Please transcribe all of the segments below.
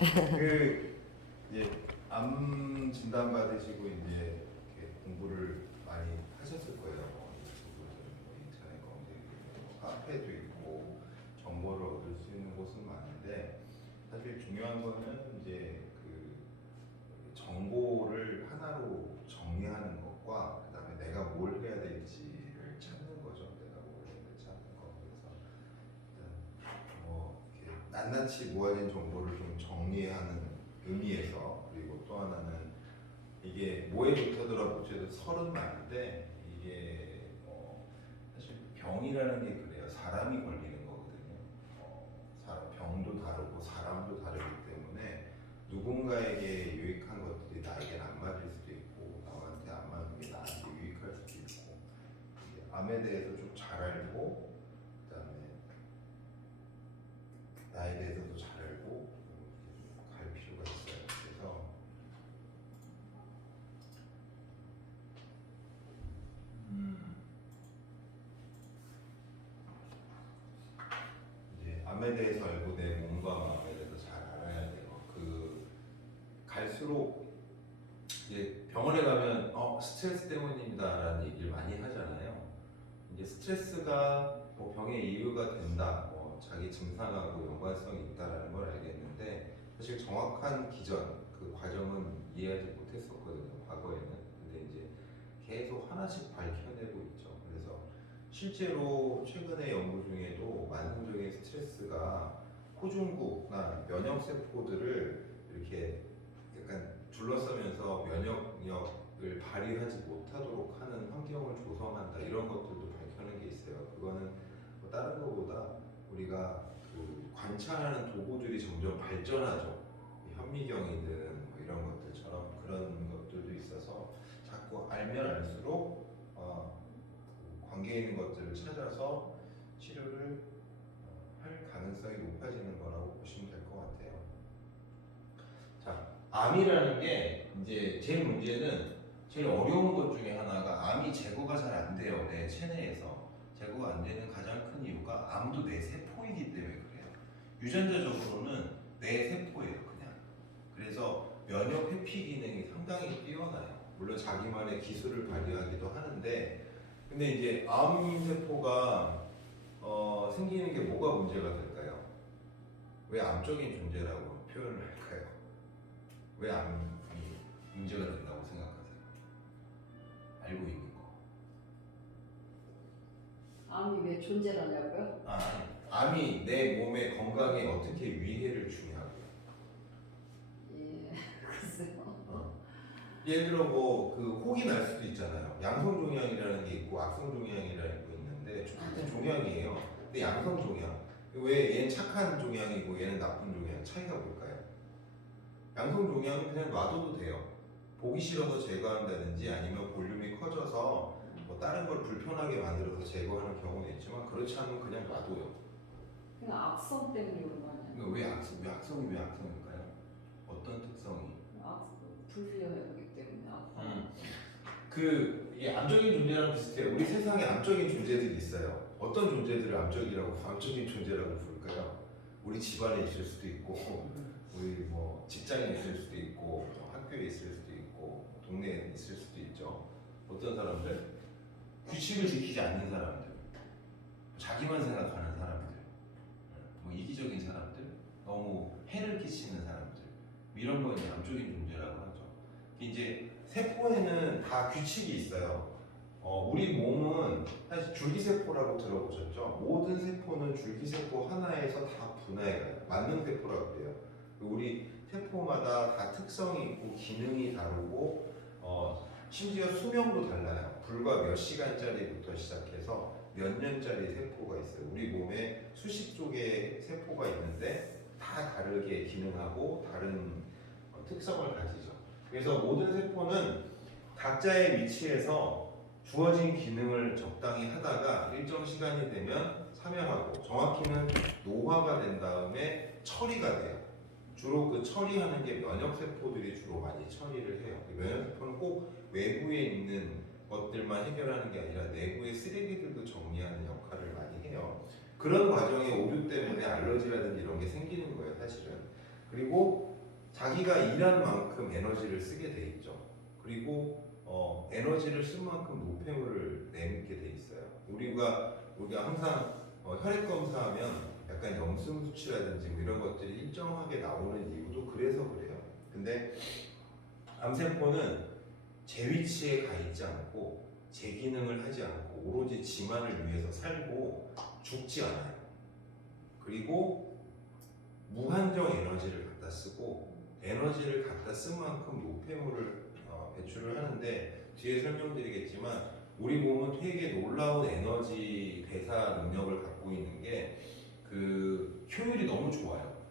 그 이제 암 진단 받으시고 이제 이렇게 공부를 많이 하셨을 거예요. 유튜브든 뭐 인터넷 검색이든 뭐 카페도 있고 정보를 얻을 수 있는 곳은 많은데 사실 중요한 거는 이제 그 정보를 하나로 정리하는 것과 그다음에 내가 뭘 해야 될지를 찾는 거죠. 내가 뭘 해야 될지 찾는 거. 그래서 일단 뭐 이렇게 낱낱이 모아진 정보를 좀 정리하는 의미에서 그리고 또 하나는 이게 뭐에부터 들어보셔도 설은 많은데 이게 사실 병이라는 게 그래요. 사람이 걸리는 거거든요. 병도 다르고 사람도 다르기 때문에 누군가에게 유익한 것들이 나에게는 안 맞을 수도 있고 남한테 안 맞는 게 나한테 유익할 수도 있고 이게 암에 대해서 좀 잘 알고 그다음에 나에 대해서도 잘 알고 이렇게 좀 갈 필요가 있어요. 그래서 이제 암에 대해서 알고 내 몸과 마음에 대해서 잘 알아야 돼요. 갈수록 이제 병원에 가면 스트레스 때문입니다라는 얘기를 많이 하잖아요. 이제 스트레스가 뭐 병의 이유가 된다, 뭐 자기 증상하고 연관성이 있다라는 걸 알겠는데 사실 정확한 기전 그 과정은 이해하지 못했었거든요. 과거에는. 근데 이제 계속 하나씩 밝혀내고 있죠. 그래서 실제로 최근의 연구 중에도 만성적인 스트레스가 호중구나 면역세포들을 이렇게 약간 둘러싸면서 면역력을 발휘하지 못하도록 하는 환경을 조성한다 이런 것들도 밝혀낸 게 있어요. 그거는 뭐 다른 것보다 우리가 그 관찰하는 도구들이 점점 발전하죠. 현미경이든 뭐 이런 것들처럼 그런 것들도 있어서 자꾸 알면 알수록 관계 있는 것들을 찾아서 치료를 할 가능성이 높아지는 거라고 보시면 될 것 같아요. 자, 암이라는 게 이제 제일 문제는 제일 어려운 것 중에 하나가 암이 제거가 잘 안 돼요. 내 체내에서 제거가 안 되는 가장 큰 이유가 암도 내 세포이기 때문에 그래요. 유전자적으로는 내 세포예요, 그냥. 그래서 면역 회피 기능이 상당히 뛰어나요. 물론 자기만의 기술을 발휘하기도 하는데, 근데 이제 암 세포가 생기는 게 뭐가 문제가 될까요? 왜 암적인 존재라고 표현을 할까요? 왜 암이 문제가 된다고 생각하세요? 알고 있는 거. 암이 왜 존재하냐고요? 암이 내 몸의 건강에 어떻게 위해를 주냐고요. 예, 글쎄요. 예를 들어 뭐 그 혹이 날 수도 있잖아요. 양성종양이라는 게 있고 악성종양이라는 게 있는데 같은 종양이에요. 근데 양성종양 왜 얘는 착한 종양이고 얘는 나쁜 종양 차이가 뭘까요? 양성종양은 그냥 놔둬도 돼요. 보기 싫어서 제거한다든지 아니면 볼륨이 커져서 뭐 다른 걸 불편하게 만들어서 제거하는 경우는 있지만 그렇지 않으면 그냥 놔둬요. 그냥 악성 때문에 그런 거 아니야? 그러니까 왜 악성일까요? 어떤 특성이? 불리하기 때문에 악성. 이게 암적인 존재랑 비슷해요. 우리 세상에 암적인 존재들이 있어요. 어떤 존재들을 암적인 존재라고 부를까요? 우리 집안에 있을 수도 있고, 우리 뭐 직장에 있을 수도 있고, 학교에 있을 수도 있고, 동네에 있을 수도 있죠. 어떤 사람들? 규칙을 지키지 않는 사람들, 자기만 생각하는 사람들, 뭐 이기적인 사람들, 너무 해를 끼치는 사람들, 이런 건 암적인 존재라고 하죠. 이제 세포에는 다 규칙이 있어요. 우리 몸은 사실 줄기세포라고 들어보셨죠? 모든 세포는 줄기세포 하나에서 다 분해해요. 만능세포라고 그래요. 우리 세포마다 다 특성이 있고 기능이 다르고 심지어 수명도 달라요. 불과 몇 시간짜리부터 시작해서 몇 년짜리 세포가 있어요. 우리 몸에 수십 쪽의 세포가 있는데 다 다르게 기능하고 다른 특성을 가지죠. 그래서 모든 세포는 각자의 위치에서 주어진 기능을 적당히 하다가 일정 시간이 되면 사멸하고 정확히는 노화가 된 다음에 처리가 돼요. 주로 그 처리하는 게 면역세포들이 주로 많이 처리를 해요. 면역세포는 꼭 외부에 있는 것들만 해결하는 게 아니라 내부의 쓰레기들도 정리하는 역할을 많이 해요. 그런 과정의 오류 때문에 알러지라든지 이런 게 생기는 거예요, 사실은. 그리고 자기가 일한 만큼 에너지를 쓰게 돼 있죠. 그리고 에너지를 쓴 만큼 노폐물을 내게 돼 있어요. 우리가 항상 혈액 검사하면 약간 염증 수치라든지 뭐 이런 것들이 일정하게 나오는 이유도 그래서 그래요. 근데 암세포는 제 위치에 가 있지 않고 제 기능을 하지 않고 오로지 지만을 위해서 살고 죽지 않아요. 그리고 무한정 에너지를 갖다 쓰고 에너지를 갖다 쓴 만큼 노폐물을 배출을 하는데 뒤에 설명드리겠지만 우리 몸은 되게 놀라운 에너지 대사 능력을 갖고 있는 게 그 효율이 너무 좋아요.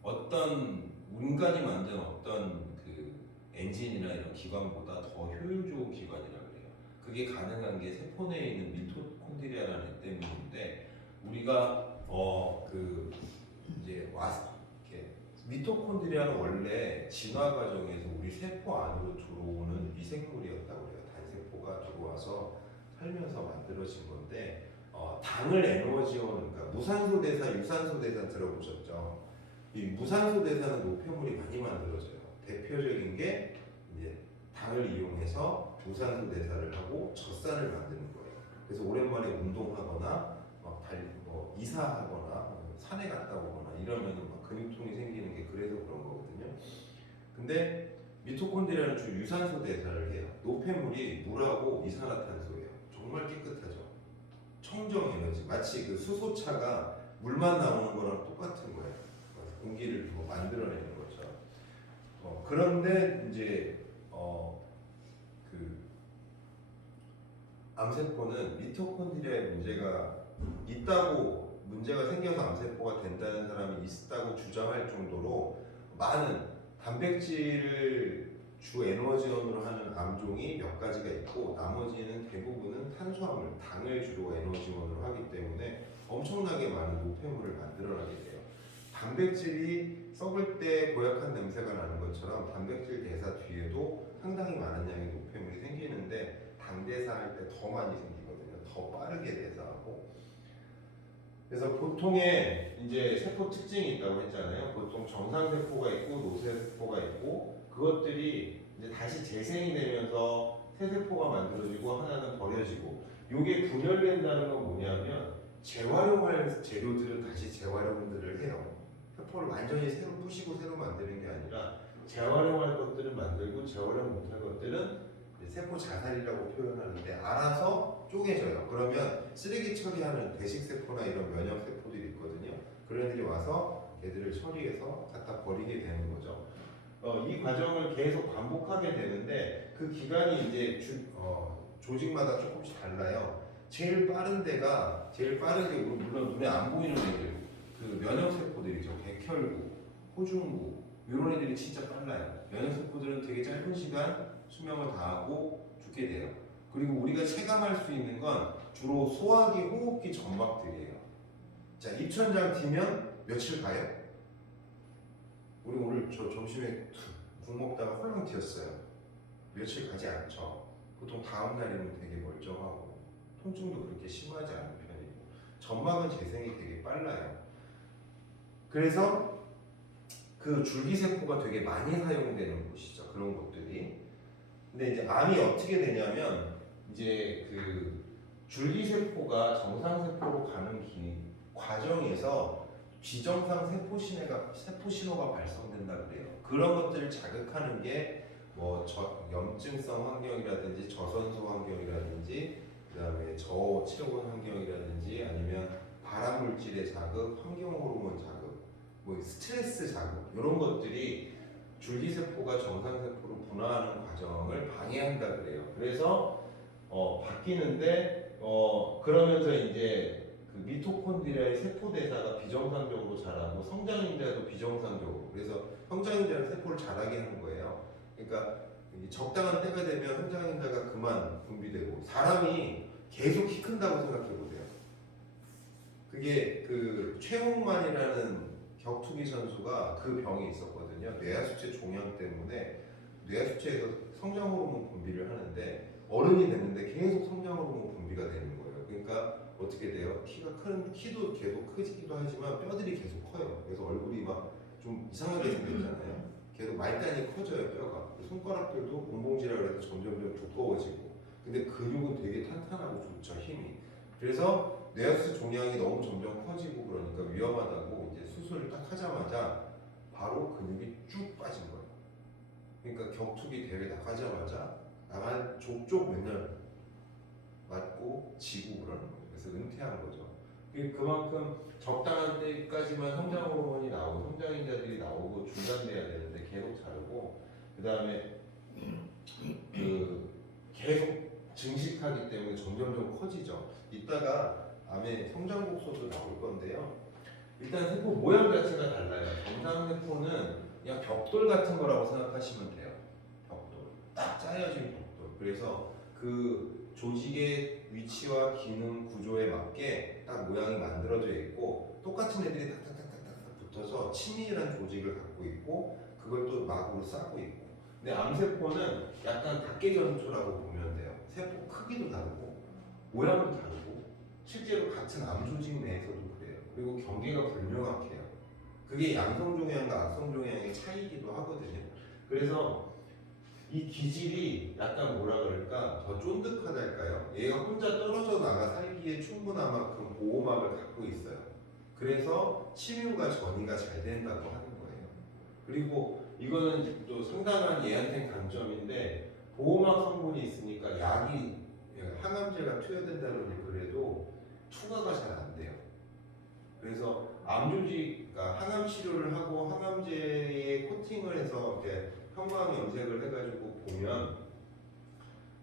어떤 인간이 만든 어떤 그 엔진이나 이런 기관보다 더 효율 좋은 기관이라 그래요. 그게 가능한 게 세포 내에 있는 미토콘드리아라는 애 때문인데 우리가 그 이제 와서 이렇게 미토콘드리아는 원래 진화 과정에서 우리 세포 안으로 들어오는 미생물이었다고 그래요. 단세포가 들어와서 살면서 만들어진 건데 당을 에너지원은 그러니까 무산소 대사, 유산소 대사 들어보셨죠? 이 무산소 대사는 노폐물이 많이 만들어져요. 대표적인 게 이제 당을 이용해서 무산소 대사를 하고 젖산을 만드는 거예요. 그래서 오랜만에 운동하거나 이사하거나 산에 갔다 오거나 이러면 막 근육통이 생기는 게 그래서 그런 거거든요. 근데 미토콘드리아는 주 유산소 대사를 해요. 노폐물이 물하고 이산화탄소예요. 정말 깨끗하죠. 청정 에너지. 마치 그 수소차가 물만 나오는 거랑 똑같은 거예요. 공기를 만들어내는 거죠. 그런데 이제 그 암세포는 미토콘드리아에 문제가 생겨서 암세포가 된다는 사람이 있다고 주장할 정도로 많은 단백질을 주 에너지원으로 하는 암종이 몇 가지가 있고 나머지는 대부분은 탄수화물, 당을 주로 에너지원으로 하기 때문에 엄청나게 많은 노폐물을 만들어내게 돼요. 단백질이 썩을 때 고약한 냄새가 나는 것처럼 단백질 대사 뒤에도 상당히 많은 양의 노폐물이 생기는데 당 대사할 때 더 많이 생기거든요. 더 빠르게 대사하고. 그래서 보통의 이제 세포 특징이 있다고 했잖아요. 보통 정상세포가 있고 노쇠세포가 있고 그것들이 이제 다시 재생이 되면서 새 세포가 만들어지고 하나는 버려지고 이게 분열된다는 건 뭐냐면 재활용할 재료들은 다시 재활용들을 해요. 세포를 완전히 새로 부시고 새로 만드는 게 아니라 재활용할 것들은 만들고 재활용 못할 것들은 세포 자살이라고 표현하는데 알아서 쪼개져요. 그러면 쓰레기 처리하는 배식세포나 이런 면역세포들이 있거든요. 그런 애들이 와서 얘들을 처리해서 갖다 버리게 되는 거죠. 이 과정을 계속 반복하게 되는데 그 기간이 이제 조직마다 조금씩 달라요. 제일 빠르게 물론 눈에 안 보이는 애들 그 면역세포들이죠. 백혈구, 호중구 이런 애들이 진짜 빨라요. 면역세포들은 되게 짧은 시간 수명을 다하고 죽게 돼요. 그리고 우리가 체감할 수 있는 건 주로 소화기, 호흡기 점막들이에요. 자, 입천장 뛰면 며칠 가요? 우리 오늘 저 점심에 국 먹다가 홀랑 튀었어요. 며칠 가지 않죠. 보통 다음 날이면 되게 멀쩡하고 통증도 그렇게 심하지 않은 편이고 점막은 재생이 되게 빨라요. 그래서 그 줄기세포가 되게 많이 사용되는 곳이죠. 그런 것들이. 근데 이제 암이 어떻게 되냐면 이제 그 줄기세포가 정상세포로 가는 과정에서 비정상 세포 신호가 발성된다 그래요. 그런 것들을 자극하는 게 뭐 염증성 환경이라든지 저선소 환경이라든지 그다음에 저체온 환경이라든지 아니면 발암물질의 자극, 환경호르몬 자극, 뭐 스트레스 자극 이런 것들이 줄기세포가 정상세포로 분화하는 과정을 방해한다 그래요. 그래서 바뀌는데 그러면서 이제 그 미토콘드리아의 세포 대사가 비정상적으로 자라고 성장인자도 비정상적으로 그래서 성장인자는 세포를 자라게 하는 거예요. 그러니까 적당한 때가 되면 성장인자가 그만 분비되고 사람이 계속 키 큰다고 생각해 보세요. 그게 그 최홍만이라는 격투기 선수가 그 병이 있었거든요. 뇌하수체 종양 때문에 뇌하수체에서 성장 호르몬 분비를 하는데 어른이 됐는데 계속 성장 호르몬 분비가 되는 거예요. 그러니까 어떻게 돼요? 키도 계속 크기도 하지만 뼈들이 계속 커요. 그래서 얼굴이 막 좀 이상하게 생겼잖아요. 계속 말단이 커져요. 뼈가 손가락들도 공봉지라 그래서 점점 두꺼워지고 근데 근육은 되게 탄탄하고 좋죠. 힘이. 그래서 뇌하수 종양이 너무 점점 커지고 그러니까 위험하다고 이제 수술을 딱 하자마자 바로 근육이 쭉 빠진 거예요. 그러니까 격투기 대회 나가자마자 나만 족족 맨날 맞고 지고 그러는 거예요. 그래서 은퇴한 거죠. 그만큼 적당한 때까지만 성장 호르몬이 나오고 성장인자들이 나오고 중단돼야 되는데 계속 자르고 그 다음에 그 계속 증식하기 때문에 점점점 커지죠. 이따가 암의 성장 곡소도 나올 건데요. 일단 세포 모양 자체가 달라요. 정상 세포는 그냥 벽돌 같은 거라고 생각하시면 돼요. 벽돌, 딱 짜여진 벽돌. 그래서 그 조직의 위치와 기능 구조에 맞게 딱 모양이 만들어져 있고 똑같은 애들이 탁탁탁탁탁 붙어서 치밀한 조직을 갖고 있고 그걸 또 막으로 싸고 있고. 근데 암세포는 약간 닭계전초라고 보면 돼요. 세포 크기도 다르고 모양도 다르고 실제로 같은 암 조직 내에서도 그래요. 그리고 경계가 불명확해요. 그게 양성종양과 악성종양의 차이기도 하거든요. 그래서 이 기질이 약간 뭐라 그럴까 더 쫀득하달까요? 얘가 혼자 떨어져 나가 살기에 충분한 만큼 보호막을 갖고 있어요. 그래서 침유가 전이가 잘 된다고 하는 거예요. 그리고 이거는 또 상당한 얘한테는 강점인데 보호막 성분이 있으니까 약이 항암제가 투여된다더니 그래도 투과가 잘 안 돼요. 그래서 암조직, 그러니까 항암 치료를 하고 항암제에 코팅을 해서 이렇게 형광 염색을 해가지고 보면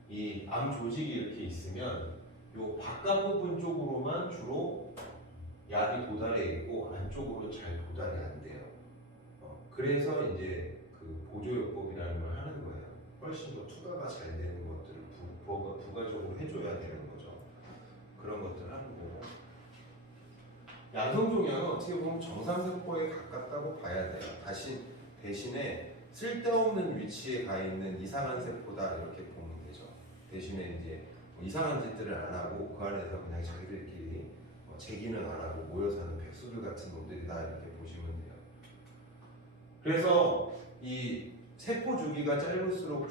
이 암 조직이 이렇게 있으면 요 바깥 부분 쪽으로만 주로 약이 도달해 있고 안쪽으로 잘 도달이 안 돼요. 그래서 이제 그 보조요법이라는 걸 하는 거예요. 훨씬 더 투과가 잘 되는 것들을 부가적으로 해줘야 되는 거죠. 그런 것들 하는 거고. 양성종양은 어떻게 보면 정상세포에 가깝다고 봐야 돼요. 대신에 쓸데없는 위치에 가 있는 이상한 세포다 이렇게 보면 되죠. 대신에 이제 이상한 짓들을 안 하고 그 안에서 그냥 자기들끼리 제기는 안 하고 모여 사는 백수들 같은 놈들이다 이렇게 보시면 돼요. 그래서 이 세포 주기가 짧을수록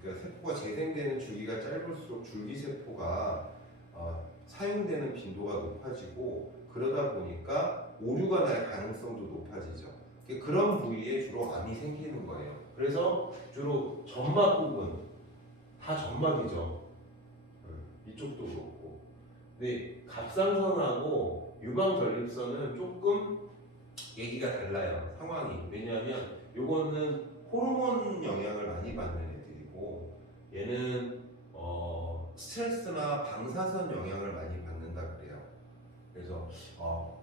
그러니까 세포가 재생되는 주기가 짧을수록 줄기세포가 사용되는 빈도가 높아지고 그러다 보니까 오류가 날 가능성도 높아지죠. 그런 부위에 주로 암이 생기는 거예요. 그래서 주로 점막 부분 다 점막이죠. 이쪽도 그렇고. 근데 갑상선하고 유방전립선은 조금 얘기가 달라요. 상황이. 왜냐하면 요거는 호르몬 영향을 많이 받는 애들이고 얘는 스트레스나 방사선 영향을 많이 받는다 그래요. 그래서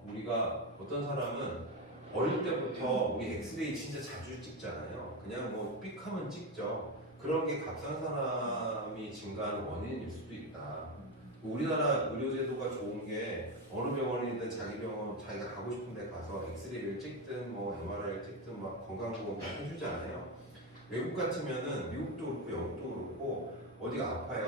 우리가 어떤 사람은 어릴 때부터 우리 엑스레이 진짜 자주 찍잖아요. 그냥 뭐 삑하면 찍죠. 그런 게 갑상선암이 증가하는 원인일 수도 있다. 우리나라 의료제도가 좋은 게 어느 병원이든 자기 병원 자기가 가고 싶은데 가서 엑스레이를 찍든 뭐 MRI를 찍든 막 건강보험 다 해주잖아요. 외국 같으면은 미국도 그렇고 영국도 그렇고 어디가 아파요.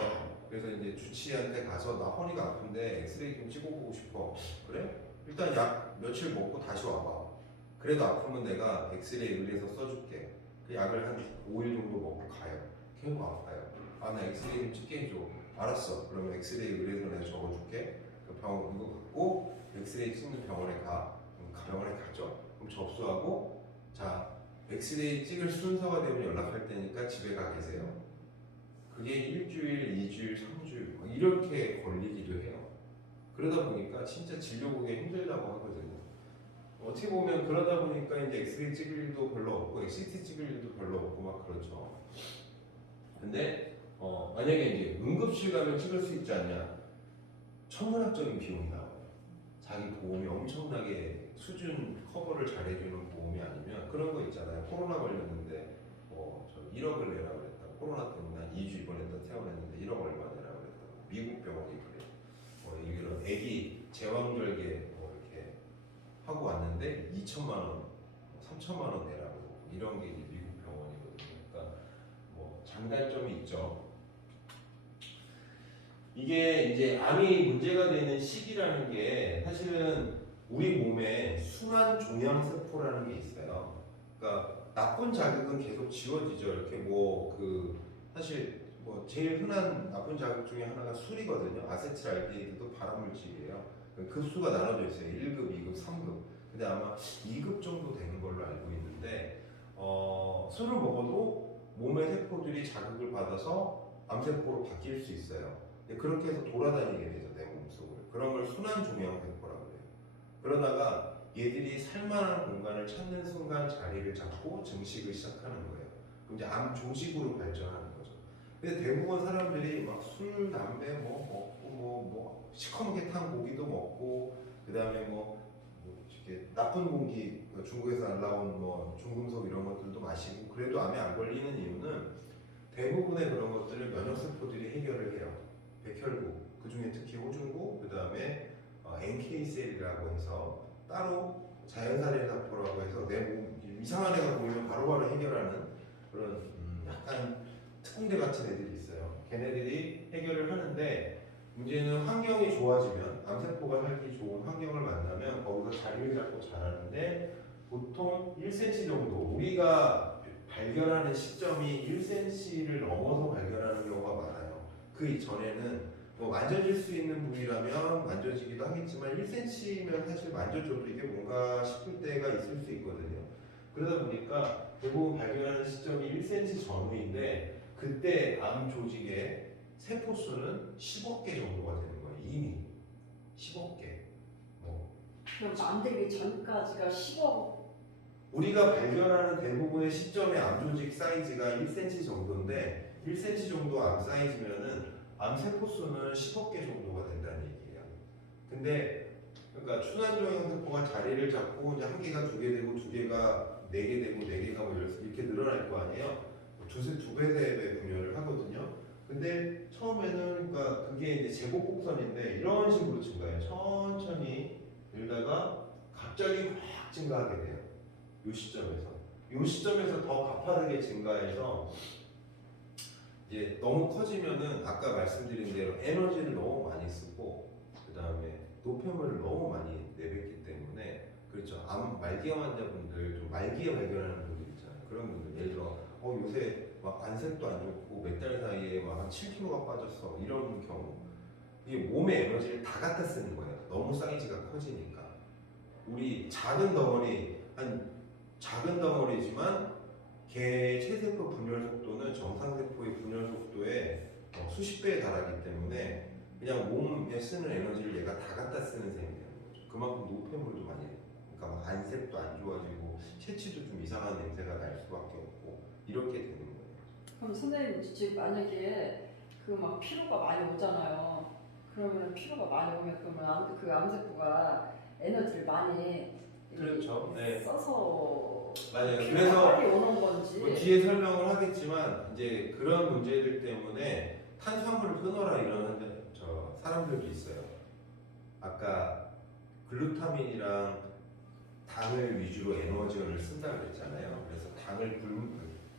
그래서 이제 주치의한테 가서 나 허리가 아픈데 엑스레이 좀 찍어보고 싶어. 그래? 일단 약 며칠 먹고 다시 와봐. 그래도 아프면 내가 엑스레이 의뢰서 써줄게. 그 약을 한 5일 정도 먹고 가요. 계속 아파요. 나 엑스레이 좀 찍게 해줘. 알았어. 그러면 엑스레이 의뢰서 내가 적어줄게. 그 병원 이거 갖고 엑스레이 찍는 병원에 가. 병원에 가죠. 그럼 접수하고 자 엑스레이 찍을 순서가 되면 연락할 테니까 집에 가 계세요. 그게 일주일, 2주일, 3주일 이렇게 걸리기도 해요. 그러다 보니까 진짜 진료 보기 힘들다고 하거든요. 어떻게 보면 그러다 보니까 이제 엑스레이 찍을 일도 별로 없고 CT 찍을 일도 별로 없고 막 그렇죠. 근데 만약에 이제 응급실 가면 찍을 수 있지 않냐? 천문학적인 비용이 나와요. 자기 보험이 엄청나게 수준 커버를 잘해주는 보험이 아니면 그런 거 있잖아요. 코로나 걸렸는데 저 1억을 내라 그랬다. 코로나 때문에 한 2주 입원했다 퇴원했는데 1억 얼마 내라 그랬다. 미국 병원이 그래요. 이런 애기 제왕절개 이렇게 하고 왔는데 2천만 원, 3천만 원 내라고 이런 게 이제 미국 병원이거든요. 그러니까 장단점이 있죠. 이게 이제 암이 문제가 되는 시기라는 게 사실은 우리 몸에 순환 종양세포라는 게 있어요. 그러니까 나쁜 자극은 계속 지워지죠. 이렇게 뭐 그 사실 뭐 제일 흔한 나쁜 자극 중에 하나가 술이거든요. 아세틸알데히드도 발암물질이에요. 급수가 나눠져 있어요. 1급, 2급, 3급. 근데 아마 2급 정도 되는 걸로 알고 있는데 술을 먹어도 몸의 세포들이 자극을 받아서 암세포로 바뀔 수 있어요. 그렇게 해서 돌아다니게 되죠, 내 몸속을. 그런 걸 순환 종양 세포라고 해요. 그러다가 얘들이 살만한 공간을 찾는 순간 자리를 잡고 증식을 시작하는 거예요. 그럼 이제 암 조직으로 발전하는 거죠. 근데 대부분 사람들이 막 술, 담배 뭐 먹고 뭐 시커멓게 탄 고기도 먹고 그다음에 뭐 이렇게 나쁜 공기 중국에서 날라온 뭐 중금속 이런 것들도 마시고 그래도 암에 안 걸리는 이유는 대부분의 그런 것들을 면역 세포들이 해결을 해요. 백혈구, 그 중에 특히 호중구, 그 다음에 NK 셀이라고 해서 따로 자연살인 세포라고 해서 내 몸 이상한 애가 보이면 바로바로 해결하는 그런 약간 특공대 같은 애들이 있어요. 걔네들이 해결을 하는데 문제는 환경이 좋아지면 암세포가 살기 좋은 환경을 만나면 거기서 자리를 잡고 자라는데 보통 1cm 정도 우리가 발견하는 시점이 1cm를 넘어서 발견하는 경우가 많아요. 그 이전에는 뭐 만져질 수 있는 부위라면 만져지기도 하겠지만 1cm면 사실 만져줘도 이게 뭔가 싶을 때가 있을 수 있거든요. 그러다 보니까 대부분 발견하는 시점이 1cm 전후인데 그때 암 조직의 세포 수는 10억 개 정도가 되는 거예요. 이미 10억 개. 그럼 만들기 전까지가 10억. 우리가 발견하는 대부분의 시점의 암 조직 사이즈가 1cm 정도인데 1cm 정도 암 사이즈면은 암 세포 수는 10억 개 정도가 된다는 얘기예요. 근데 그러니까 춘환종양 세포가 자리를 잡고 이제 한 개가 두 개 되고 두 개가 네 개 되고 네 개가 뭐 이렇게 늘어날 거 아니에요. 두 배, 세 배 분열을 하거든요. 근데 처음에는 그러니까 그게 이제 제곱 곡선인데 이런 식으로 증가해요. 천천히 늘다가 갑자기 확 증가하게 돼요. 이 시점에서 더 가파르게 증가해서 이제 너무 커지면은 아까 말씀드린 대로 에너지를 너무 많이 쓰고 그 다음에 노폐물을 너무 많이 내뱉기 때문에 그렇죠. 암 말기암 환자분들 좀 말기에 발견하는 분들 있잖아요. 그런 분들 예를 들어 요새 막 안색도 안 좋고 몇 달 사이에 막 한 7kg가 빠졌어 이런 경우 이게 몸의 에너지를 다 갖다 쓰는 거예요. 너무 사이즈가 커지니까 우리 작은 덩어리지만 개 체세포 분열 속도는 정상세포의 분열 속도의 수십 배에 달하기 때문에 그냥 몸에 쓰는 에너지를 얘가 다 갖다 쓰는 셈이 되는 거죠. 그만큼 노폐물도 많이 돼요. 그러니까 막 안색도 안 좋아지고 체취도 좀 이상한 냄새가 날 수밖에 없고 이렇게 되는 거예요. 그럼 선생님 지금 만약에 그 막 피로가 많이 오잖아요. 그러면 피로가 많이 오면 그러면 그 암세포가 에너지를 많이 그렇죠. 네. 써서 맞아요. 피로가 그래서 빨리 오는 건지. 뭐 뒤에 설명을 하겠지만 이제 그런 문제들 때문에 탄수화물을 끊어라 이런 사람들도 있어요. 아까 글루타민이랑 당을 위주로 에너지원을 쓴다고 그랬잖아요. 그래서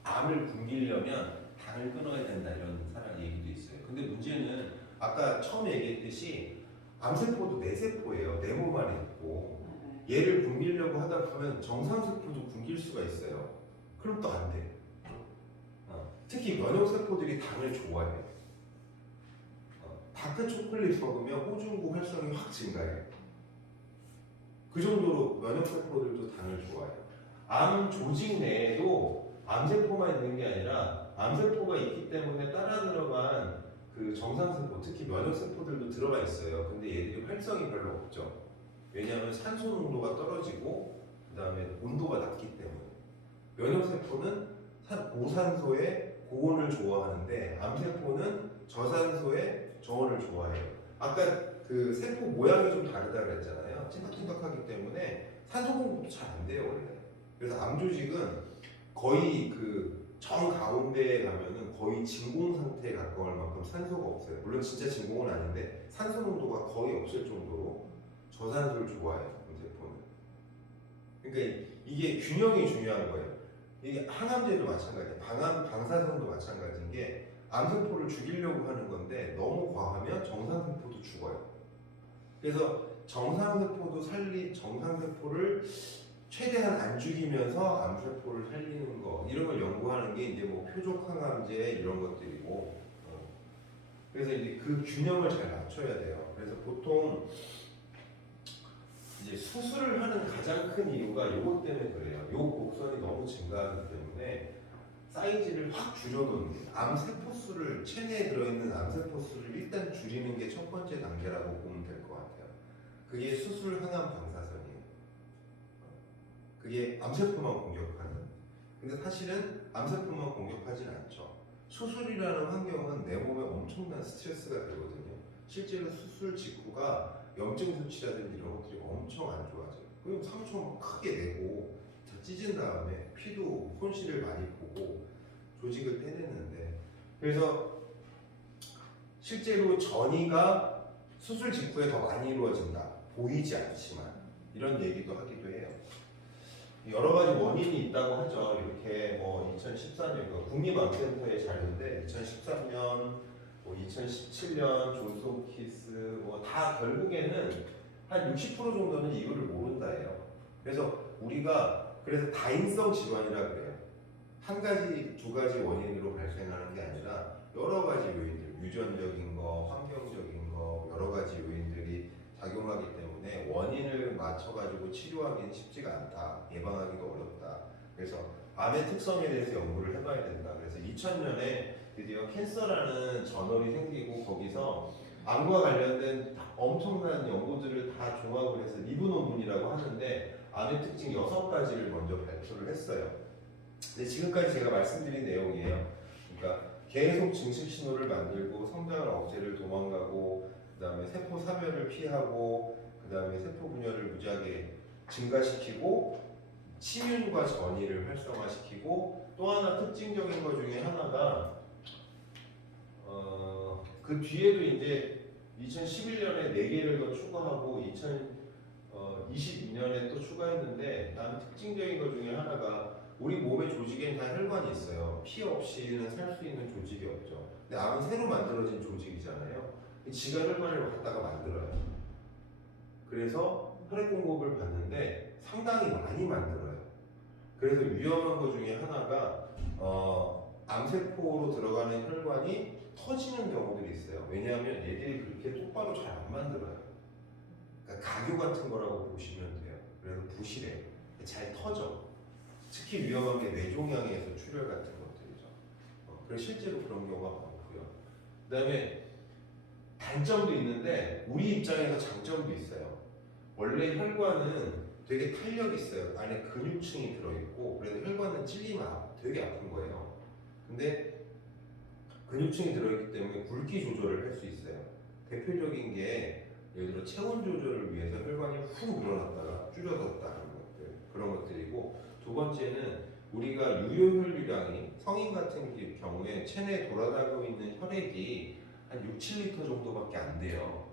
암을 굶기려면 당을 끊어야 된다 이런 사람 얘기도 있어요. 근데 문제는 아까 처음 얘기했듯이 암세포도 내 세포예요. 내 몸 안에 있고 얘를 굶기려고 하다 보면 정상세포도 굶길 수가 있어요. 그럼 또 안 돼. 특히 면역세포들이 당을 좋아해요. 다크 초콜릿 먹으면 호중구 활성이 확 증가해요. 그 정도로 면역세포들도 당을 좋아해요. 암 조직 내에도 암세포만 있는 게 아니라 암세포가 있기 때문에 따라 들어간 그 정상세포, 특히 면역세포들도 들어가 있어요. 근데 얘들이 활성이 별로 없죠. 왜냐하면 산소 농도가 떨어지고 그 다음에 온도가 낮기 때문에 면역세포는 고산소의 고온을 좋아하는데 암세포는 저산소의 저온을 좋아해요. 아까 그 세포 모양이 좀 다르다 그랬잖아요. 찐득찐득하기 때문에 산소 공급도 잘 안 돼요 원래. 그래서 암 조직은 거의 그 정 가운데에 가면은 거의 진공 상태에 가까울 만큼 산소가 없어요. 물론 진짜 진공은 아닌데 산소 농도가 거의 없을 정도로 저산소를 좋아해요. 암세포는. 그러니까 이게 균형이 중요한 거예요. 이게 항암제도 마찬가지예요. 방사선도 마찬가지인 게 암세포를 죽이려고 하는 건데 너무 과하면 정상세포도 죽어요. 그래서 정상세포를 최대한 안 죽이면서 암세포를 살리는 거 이런 걸 연구하는 게 이제 뭐 표적 항암제 이런 것들이고 그래서 이제 그 균형을 잘 맞춰야 돼요. 그래서 보통 이제 수술을 하는 가장 큰 이유가 요것 때문에 그래요. 요 곡선이 너무 증가하기 때문에 사이즈를 확 줄여놓는 암세포 수를 체내에 들어있는 암세포 수를 일단 줄이는 게 첫 번째 단계라고 보면 될 것 같아요. 그게 수술 항암 방사선이에요. 그게 암세포만 공격하는. 근데 사실은 암세포만 공격하진 않죠. 수술이라는 환경은 내 몸에 엄청난 스트레스가 되거든요. 실제로 수술 직후가 염증 수치라든지 이런 것들이 엄청 안 좋아져요. 그럼 상처 막 크게 내고 다 찢은 다음에 피도 손실을 많이 보고 조직을 떼내는데 그래서 실제로 전이가 수술 직후에 더 많이 이루어진다. 보이지 않지만 이런 얘기도 하기도 해요. 여러 가지 원인이 있다고 하죠. 이렇게 뭐 2014년 국립암센터의 자료인데 2013년, 뭐 2017년 존스 홉킨스 뭐 다 결국에는 한 60% 정도는 이유를 모른다예요. 그래서 우리가 그래서 다인성 질환이라 그래요. 한 가지, 두 가지 원인으로 발생하는 게 아니라 여러 가지 요인들, 유전적인 거, 환경적인 거 여러 가지 요인들이 작용하기 때문에 원인을 맞춰가지고 치료하기는 쉽지가 않다. 예방하기도 어렵다. 그래서 암의 특성에 대해서 연구를 해봐야 된다. 그래서 2000년에 드디어 캔서라는 저널이 생기고 거기서 암과 관련된 엄청난 연구들을 다 종합을 해서 리뷰 논문이라고 하는데 암의 특징 6가지를 먼저 발표를 했어요. 근데 지금까지 제가 말씀드린 내용이에요. 그러니까 계속 증식 신호를 만들고 성장을 억제를 도망가고 그 다음에 세포 사멸을 피하고 그 다음에 세포 분열을 무지하게 증가시키고 침윤과 전이를 활성화시키고 또 하나 특징적인 것 중에 하나가 그 뒤에도 이제 2011년에 4개를 더 추가하고 2022년에 또 추가했는데 나는 특징적인 것 중에 하나가 우리 몸의 조직엔 다 혈관이 있어요. 피 없이는 살 수 있는 조직이 없죠. 근데 암은 새로 만들어진 조직이잖아요. 지가 혈관을 갖다가 만들어요. 그래서 혈액 공급을 받는데 상당히 많이 만들어요. 그래서 위험한 것 중에 하나가 암세포로 들어가는 혈관이 터지는 경우들이 있어요. 왜냐하면 얘들이 그렇게 똑바로 잘 안 만들어요. 그러니까 가교 같은 거라고 보시면 돼요. 그래서 부실해요. 잘 터져. 특히 위험한 게 뇌종양에서 출혈 같은 것들이죠. 그래서 실제로 그런 경우가 많고요. 그 다음에 단점도 있는데 우리 입장에서 장점도 있어요. 원래 혈관은 되게 탄력이 있어요. 안에 근육층이 들어있고 그래서 혈관은 찔리면 되게 아픈 거예요. 근데 근육층이 들어있기 때문에 굵기 조절을 할 수 있어요. 대표적인 게 예를 들어 체온 조절을 위해서 혈관이 훅 늘어났다가 줄여졌다는 것들 그런 것들이고 두 번째는 우리가 유효혈류량이 성인 같은 경우에 체내에 돌아다니고 있는 혈액이 한 6, 7리터 정도밖에 안 돼요.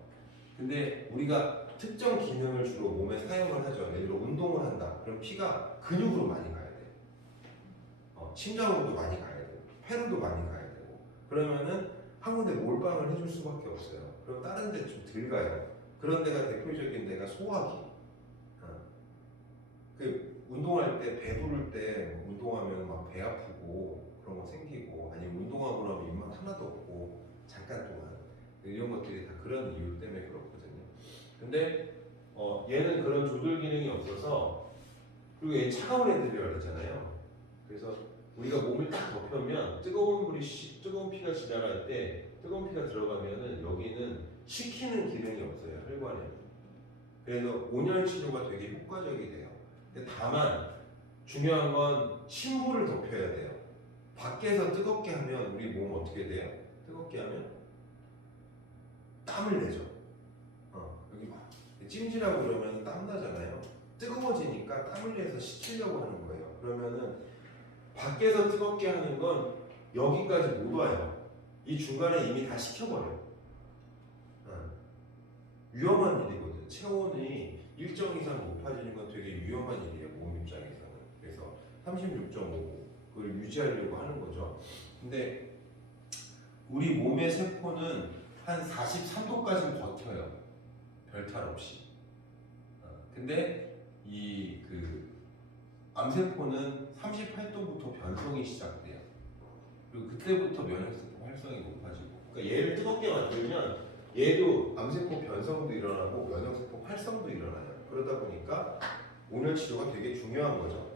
근데 우리가 특정 기능을 주로 몸에 사용을 하죠. 예를 들어 운동을 한다. 그럼 피가 근육으로 많이 가야 돼요. 심장으로도 많이 가야 돼요. 폐로도 많이 가야 되고. 그러면은 한 군데 몰빵을 해줄 수밖에 없어요. 그럼 다른 데 좀 덜 가요. 그런 데가 대표적인 데가 소화기. 그 운동할 때 배부를 때 운동하면 막 배 아프고 그런 거 생기고 아니면 운동하고 나면 입맛 하나도 없고 잠깐 동안 이런 것들이 다 그런 이유 때문에 그렇거든요. 근데 얘는 그런 조절 기능이 없어서 그리고 얘 차가운 애들이라고 그랬잖아요. 그래서 우리가 몸을 딱 덮으면 뜨거운 피가 지나갈 때 뜨거운 피가 들어가면은 여기는 식히는 기능이 없어요. 혈관에는. 그래서 온열 치료가 되게 효과적이 돼요. 근데 다만 중요한 건 심부를 덮여야 돼요. 밖에서 뜨겁게 하면 우리 몸 어떻게 돼요? 뜨겁게 하면 땀을 내죠. 여기 막 찜질하고 그러면 땀 나잖아요. 뜨거워지니까 땀을 내서 식히려고 하는 거예요. 그러면은 밖에서 뜨겁게 하는 건 여기까지 못 와요. 이 중간에 이미 다 식혀버려요. 위험한 일이거든. 체온이 일정 이상 높아지는 건 되게 위험한 일이에요. 몸 입장에서는. 그래서 36.5를 유지하려고 하는 거죠. 근데 우리 몸의 세포는 한 43도까지 버텨요. 별탈 없이. 근데 암세포는 38도부터 변성이 시작돼요. 그리고 그때부터 면역세포 활성이 높아지고. 그러니까 얘를 뜨겁게 만들면 얘도 암세포 변성도 일어나고 면역세포 활성도 일어나요. 그러다 보니까 오늘 치료가 되게 중요한 거죠.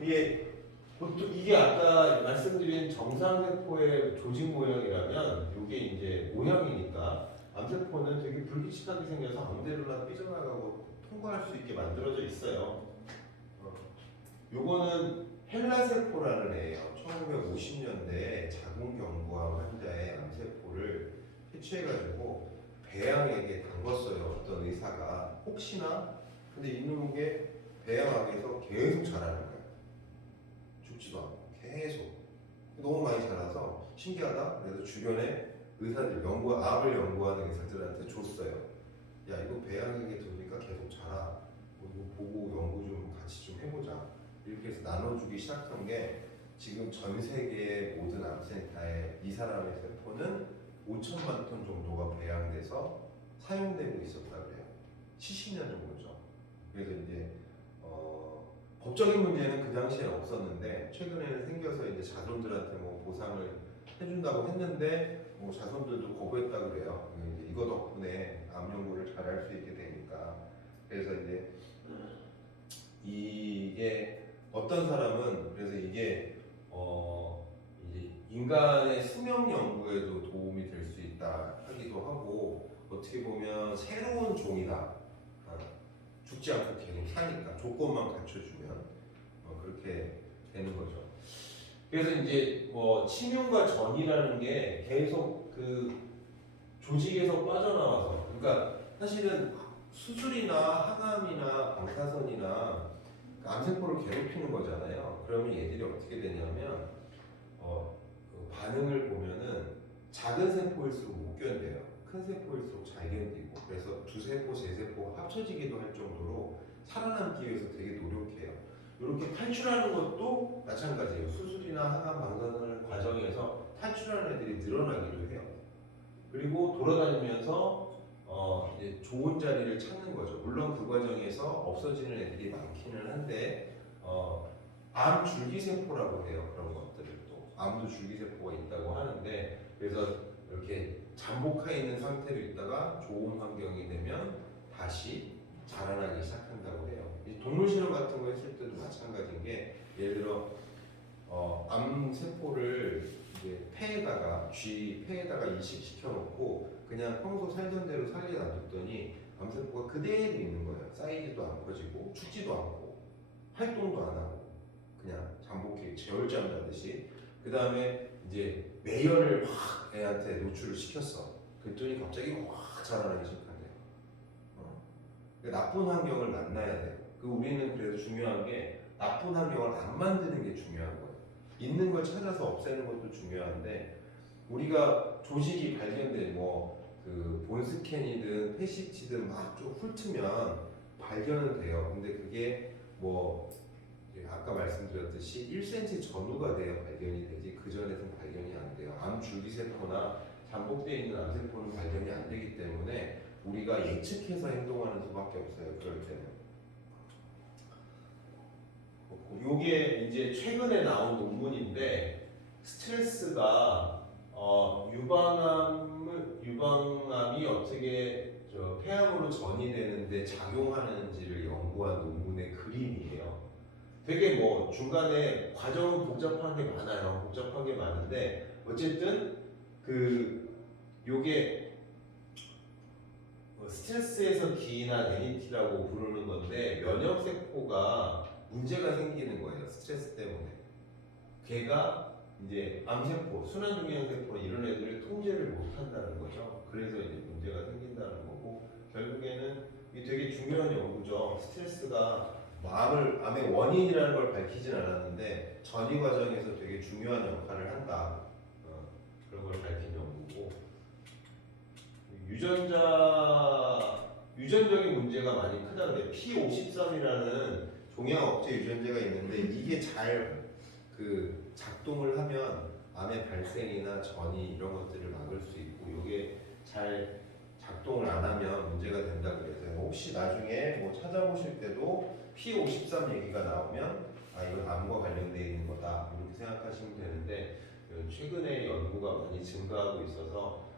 이게 보통 이게 아까 말씀드린 정상세포의 조직 모형이라면 이게 이제 모형이니까 암세포는 되게 불규칙하게 생겨서 아무데로나 삐져나가고 통과할 수 있게 만들어져 있어요. 요거는 헬라세포라는 애예요. 1950년대에 자궁경부암 환자의 암세포를 채취해가지고 배양액에 담궜어요. 어떤 의사가 혹시나. 근데 이놈의 배양액에서 계속 자라는 거예요. 죽지도 않고 계속 너무 많이 자라서 신기하다. 그래서 주변에 의사들 암을 연구하는 의사들한테 줬어요. 야 이거 배양액에 두니까 계속 자라. 이거 보고 연구 좀 같이 좀 해보자. 이렇게 해서 나눠주기 시작한 게 지금 전 세계의 모든 암센터에 이 사람의 세포는 5천만 톤 정도가 배양돼서 사용되고 있었다 그래요. 70년 정도죠. 그래서 이제 법적인 문제는 그 당시에 없었는데 최근에는 생겨서 이제 자손들한테 뭐 보상을 해준다고 했는데 뭐 자손들도 거부했다 그래요. 이제 이거 덕분에 암 연구를 잘할 수 있게 되니까. 그래서 이제 이게 어떤 사람은 그래서 이게 이제 인간의 수명 연구에도 도움이 될 수 있다 하기도 하고 어떻게 보면 새로운 종이다. 죽지 않고 계속 사니까 조건만 갖춰주면 그렇게 되는 거죠. 그래서 이제 침윤과 전이라는 게 계속 그 조직에서 빠져나와서 그러니까 사실은 수술이나 항암이나 방사선이나 암세포를 괴롭히는 거잖아요. 그러면 얘들이 어떻게 되냐면 그 반응을 보면은 작은 세포일수록 못 견뎌요. 큰 세포일수록 잘 견디고 그래서 두 세포, 세 세포가 합쳐지기도 할 정도로 살아남기 위해서 되게 노력해요. 이렇게 탈출하는 것도 마찬가지예요. 수술이나 항암 방사선 과정에서 탈출하는 애들이 늘어나기도 해요. 그리고 돌아다니면서 이제 좋은 자리를 찾는 거죠. 물론 그 과정에서 없어지는 애들이 많기는 한데 암 줄기세포라고 해요. 그런 것들을 또 암도 줄기세포가 있다고 하는데 그래서 이렇게 잠복해 있는 상태로 있다가 좋은 환경이 되면 다시 자라나기 시작한다고 해요. 이 동물 실험 같은 거 했을 때도 마찬가지인 게 예를 들어 암 세포를 이제 쥐 폐에다가 이식시켜 놓고 그냥 평소 살던 대로 살게 놔뒀더니 암세포가 그대로 있는 거예요. 쌓이지도 안 커지고 죽지도 않고 활동도 안 하고 그냥 잠복해 재월잠 자듯이. 그 다음에 이제 매연을 확 애한테 노출을 시켰어. 그랬더니 갑자기 확 자라나기 시작한대요. 나쁜 환경을 만나야 돼요. 우리는 그래서 중요한 게 나쁜 환경을 안 만드는 게 중요한 거예요. 있는 걸 찾아서 없애는 것도 중요한데 우리가 조직이 발견된 그 본스캔이든 페시치든 막 좀 훑으면 발견은 돼요. 근데 그게 아까 말씀드렸듯이 1cm 전후가 돼야 발견이 되지 그 전에는 발견이 안 돼요. 암 줄기세포나 잠복되어 있는 암세포는 발견이 안 되기 때문에 우리가 예측해서 행동하는 수밖에 없어요. 그럴 때는. 요게 이제 최근에 나온 논문인데 스트레스가 유방암이 어떻게 폐암으로 전이되는데 작용하는지를 연구한 논문의 그림이에요. 되게 중간에 과정은 복잡한 게 많아요. 복잡한 게 많은데 어쨌든 요게 스트레스에서 기인한 NET라고 부르는 건데 면역세포가 문제가 생기는 거예요. 스트레스 때문에. 걔가 이제 암세포, 순환종양세포 이런 애들을 통제를 못한다는 거죠. 그래서 이제 문제가 생긴다는 거고 결국에는 이게 되게 중요한 연구죠. 스트레스가 암의 원인이라는 걸 밝히진 않았는데 전이 과정에서 되게 중요한 역할을 한다. 그런 걸 밝힌 연구고 유전적인 문제가 많이 크다 그래요. P53이라는 종양 억제 유전자가 있는데 이게 잘 작동을 하면 암의 발생이나 전이 이런 것들을 막을 수 있고 이게 잘 작동을 안 하면 문제가 된다 그래서 혹시 나중에 뭐 찾아보실 때도 P53 얘기가 나오면 아 이건 암과 관련되어 있는 거다 이렇게 생각하시면 되는데 최근에 연구가 많이 증가하고 있어서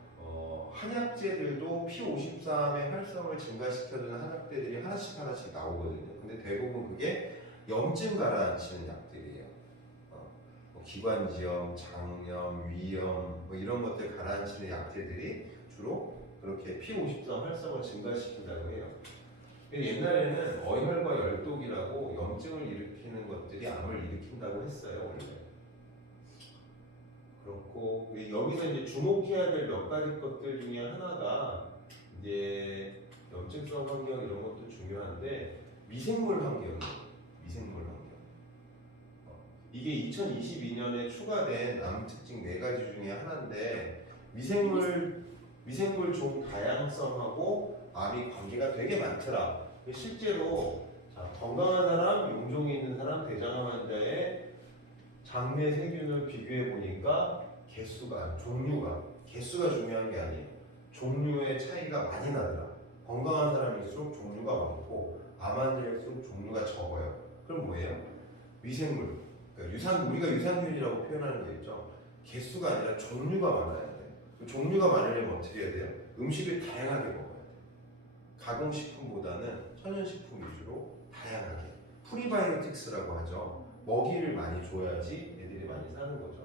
한약재들도 P53의 활성을 증가시켜주는 한약재들이 하나씩 나오거든요. 근데 대부분 그게 염증 가라앉히는 약들이에요. 뭐 기관지염, 장염, 위염 뭐 이런 것들 가라앉히는 약재들이 주로 그렇게 P53 활성을 증가시킨다고 해요. 옛날에는 어혈과 열독이라고 염증을 일으키는 것들이 암을 일으킨다고 했어요, 원래. 그렇고 여기서 이제 주목해야 될 몇 가지 것들 중에 하나가 이제 염증성 환경 이런 것도 중요한데 미생물 환경이에요. 미생물 환경. 이게 2022년에 추가된 암 특징 4가지 중에 하나인데 미생물 종 다양성하고 암이 관계가 되게 많더라. 실제로 건강한 사람, 용종이 있는 사람, 대장암 환자의 장내 세균을 비교해 보니까 개수가 중요한 게 아니에요. 종류의 차이가 많이 나더라. 건강한 사람일수록 종류가 많고 암 환자일수록 종류가 적어요. 그럼 뭐예요? 미생물. 그러니까 우리가 유산균이라고 표현하는 거 있죠. 개수가 아니라 종류가 많아야 돼. 종류가 많으려면 어떻게 해야 돼요? 음식을 다양하게 먹어야 돼. 가공식품보다는 천연식품 위주로 다양하게. 프리바이오틱스라고 하죠. 먹이를 많이 줘야지 애들이 많이 사는 거죠.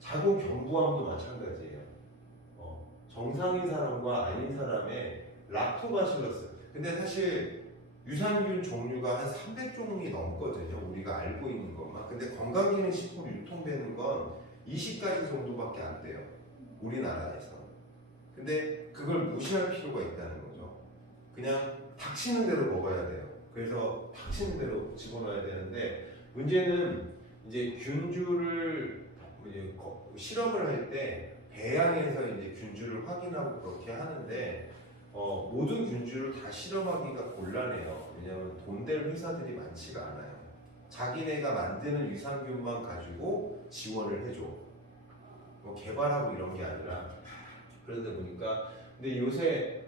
자궁경부암도 마찬가지예요. 정상인 사람과 아닌 사람의 락토바실러스. 근데 사실 유산균 종류가 한 300종이 넘거든요. 우리가 알고 있는 것만. 근데 건강기능식품 유통되는 건 20가지 정도밖에 안 돼요. 우리나라에서. 근데 그걸 무시할 필요가 있다는 거죠. 그냥 닥치는 대로 먹어야 돼요. 그래서 닥치는 대로 집어넣어야 되는데 문제는 이제 균주를 이제 실험을 할 때 배양해서 이제 균주를 확인하고 그렇게 하는데 모든 균주를 다 실험하기가 곤란해요. 왜냐하면 돈 될 회사들이 많지가 않아요. 자기네가 만드는 유산균만 가지고 지원을 해줘. 뭐 개발하고 이런 게 아니라 그러다 보니까 근데 요새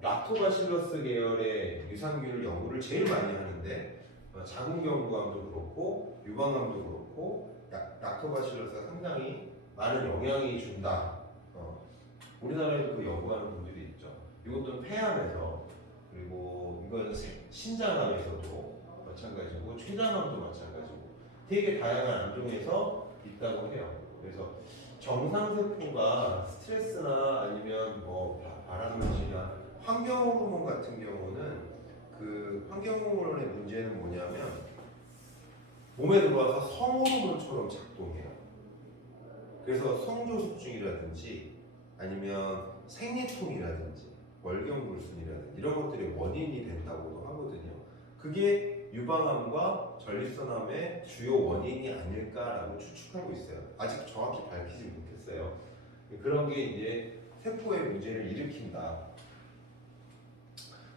락토바실러스 계열의 유산균을 연구를 제일 많이 하는데 자궁경부암도 그렇고 유방암도 그렇고 락토바실러스가 상당히 많은 영향이 준다. 우리나라에도 그 연구하는 분들이 있죠. 이것도 폐암에서 그리고 이건 신장암에서도 마찬가지고 췌장암도 마찬가지고 되게 다양한 암종에서 있다고 해요. 그래서 정상세포가 스트레스나 아니면 뭐 발암물질이나 환경호르몬 같은 경우는 그 환경호르몬의 문제는 뭐냐면 몸에 들어와서 성호르몬처럼 작동해요. 그래서 성조숙증이라든지 아니면 생리통이라든지 월경불순이라든지 이런 것들이 원인이 된다고도 하거든요. 그게 유방암과 전립선암의 주요 원인이 아닐까라고 추측하고 있어요. 아직 정확히 밝히지 못했어요. 그런 게 이제 세포의 문제를 일으킨다.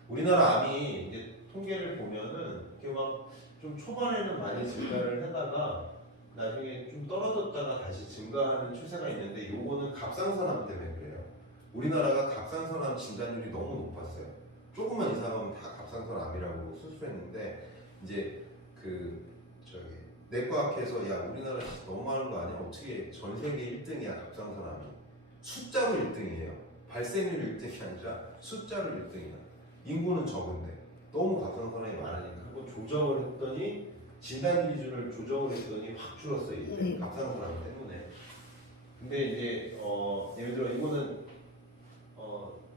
우리나라 암이 이제 통계를 보면은 이렇게 막 좀 초반에는 많이 증가를 하다가 나중에 좀 떨어졌다가 다시 증가하는 추세가 있는데 요거는 갑상선암 때문에 그래요. 우리나라가 갑상선암 진단율이 너무 높았어요. 조금만 이상하면 다 갑상선암이라고 수술했는데 이제 내과학회에서 야 우리나라 진짜 너무 많은 거 아니야? 어떻게 전 세계 1등이야 갑상선암이. 숫자로 1등이에요. 발생률 1등이 아니라 숫자로 1등이야. 인구는 적은데 너무 갑상선암이 많으니까 한번 조정을 했더니 진단 기준을 조정을 했더니 확 줄었어요. 이제 갑상선암 때문에. 근데 이제 예를 들어 이거는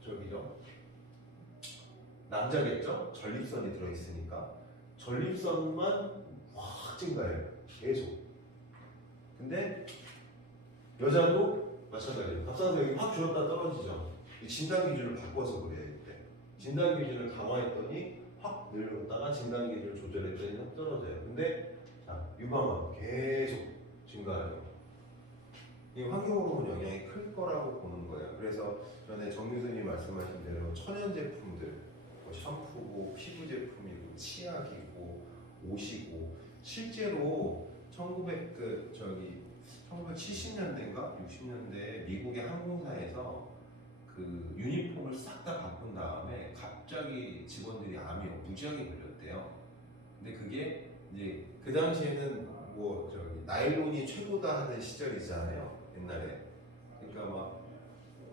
저기죠. 남자겠죠? 전립선이 들어있으니까 전립선만 확 증가해요. 계속. 근데 여자도 마찬가지예요. 갑상선이 확 줄었다 떨어지죠. 이 진단 기준을 바꿔서 그래요. 이때. 진단 기준을 강화했더니 확 늘었다가 진단 기준을 조절했더니 확 떨어져요. 근데 유방암 계속 증가해요. 이 환경호르몬 영향이 클 거라고 보는 거예요. 그래서 전에 정 교수님 말씀하신 대로 천연 제품들, 뭐 샴푸고 피부 제품이고 치약이고 옷이고 실제로 1970년대인가 60년대 미국의 항공사에서 그 유니폼을 싹 다 바꾼 다음에 갑자기 직원들이 암이 무지하게 걸렸대요. 근데 그게 이제 그 당시에는 뭐 저기 나일론이 최고다 하는 시절이잖아요. 옛날에. 그러니까 막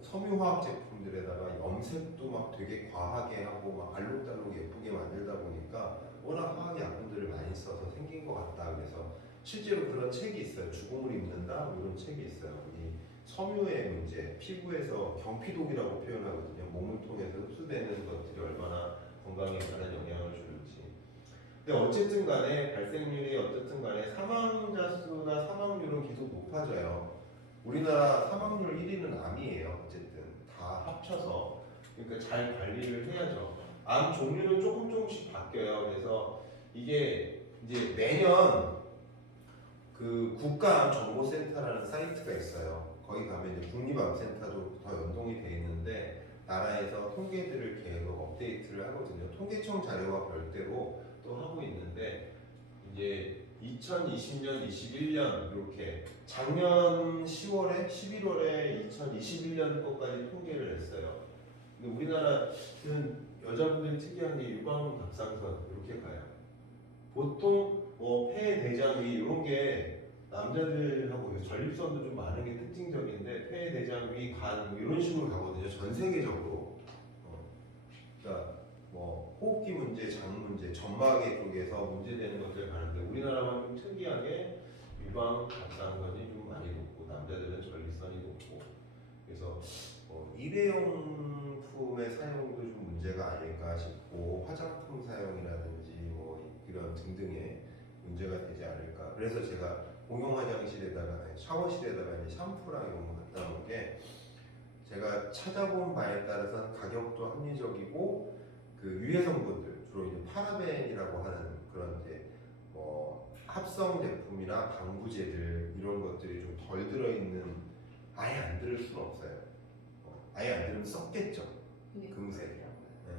섬유화학 제품들에다가 염색도 막 되게 과하게 하고 막 알록달록 예쁘게 만들다 보니까 워낙 화학 약품들을 많이 써서 생긴 것 같다. 그래서 실제로 그런 책이 있어요. 죽음을 입는다 뭐 이런 책이 있어요. 이 섬유의 문제, 피부에서 경피독이라고 표현하거든요. 몸을 통해서 흡수되는 것들이 얼마나 건강에 많은 영향을 주는지. 근데 어쨌든 간에 발생률이 어쨌든 간에 사망자 수나 사망률은 계속 높아져요. 우리나라 사망률 1위는 암이에요. 어쨌든 다 합쳐서. 그러니까 잘 관리를 해야죠. 암 종류는 조금씩 바뀌어요. 그래서 이게 이제 매년 그 국가암정보센터라는 사이트가 있어요. 거기 가면 이제 국립암센터도 더 연동이 돼 있는데 나라에서 통계들을 계속 업데이트를 하거든요. 통계청 자료와 별도로 또 하고 있는데 이제 2020년, 21년 이렇게 작년 10월에, 11월에 2021년 것까지 통계를 냈어요. 근데 우리나라는 여자분들이 특이한 게 유방갑상선 이렇게 가요. 보통 뭐 폐, 대장 위 이런 게 남자들하고 전립선도 좀 많은 게 특징적인데 폐, 대장 위, 간뭐 이런 식으로 가거든요. 전 세계적으로. 그러니까 뭐 호흡기 문제, 장 문제, 점막의 쪽에서 문제되는 것들 가는데 우리나라만 좀 특이하게 유방갑상선이 좀 많이 높고 남자들은 전립선이 높고 그래서 일회용품의 사용도 좀 문제가 아닐까 싶고 화장품 사용이라든지 뭐 이런 등등의 문제가 되지 않을까. 그래서 제가 공용 화장실에다가 샤워실에다가 이제 샴푸랑 이런 거 갖다 놓은 게 제가 찾아본 바에 따라서는 가격도 합리적이고 그 유해 성분들 주로 이제 파라벤이라고 하는 그런 이제 합성 제품이나 방부제들 이런 것들이 좀 덜 들어있는 아예 안 들을 수는 없어요. 아예 안 들으면 썩겠죠. 금세. 네.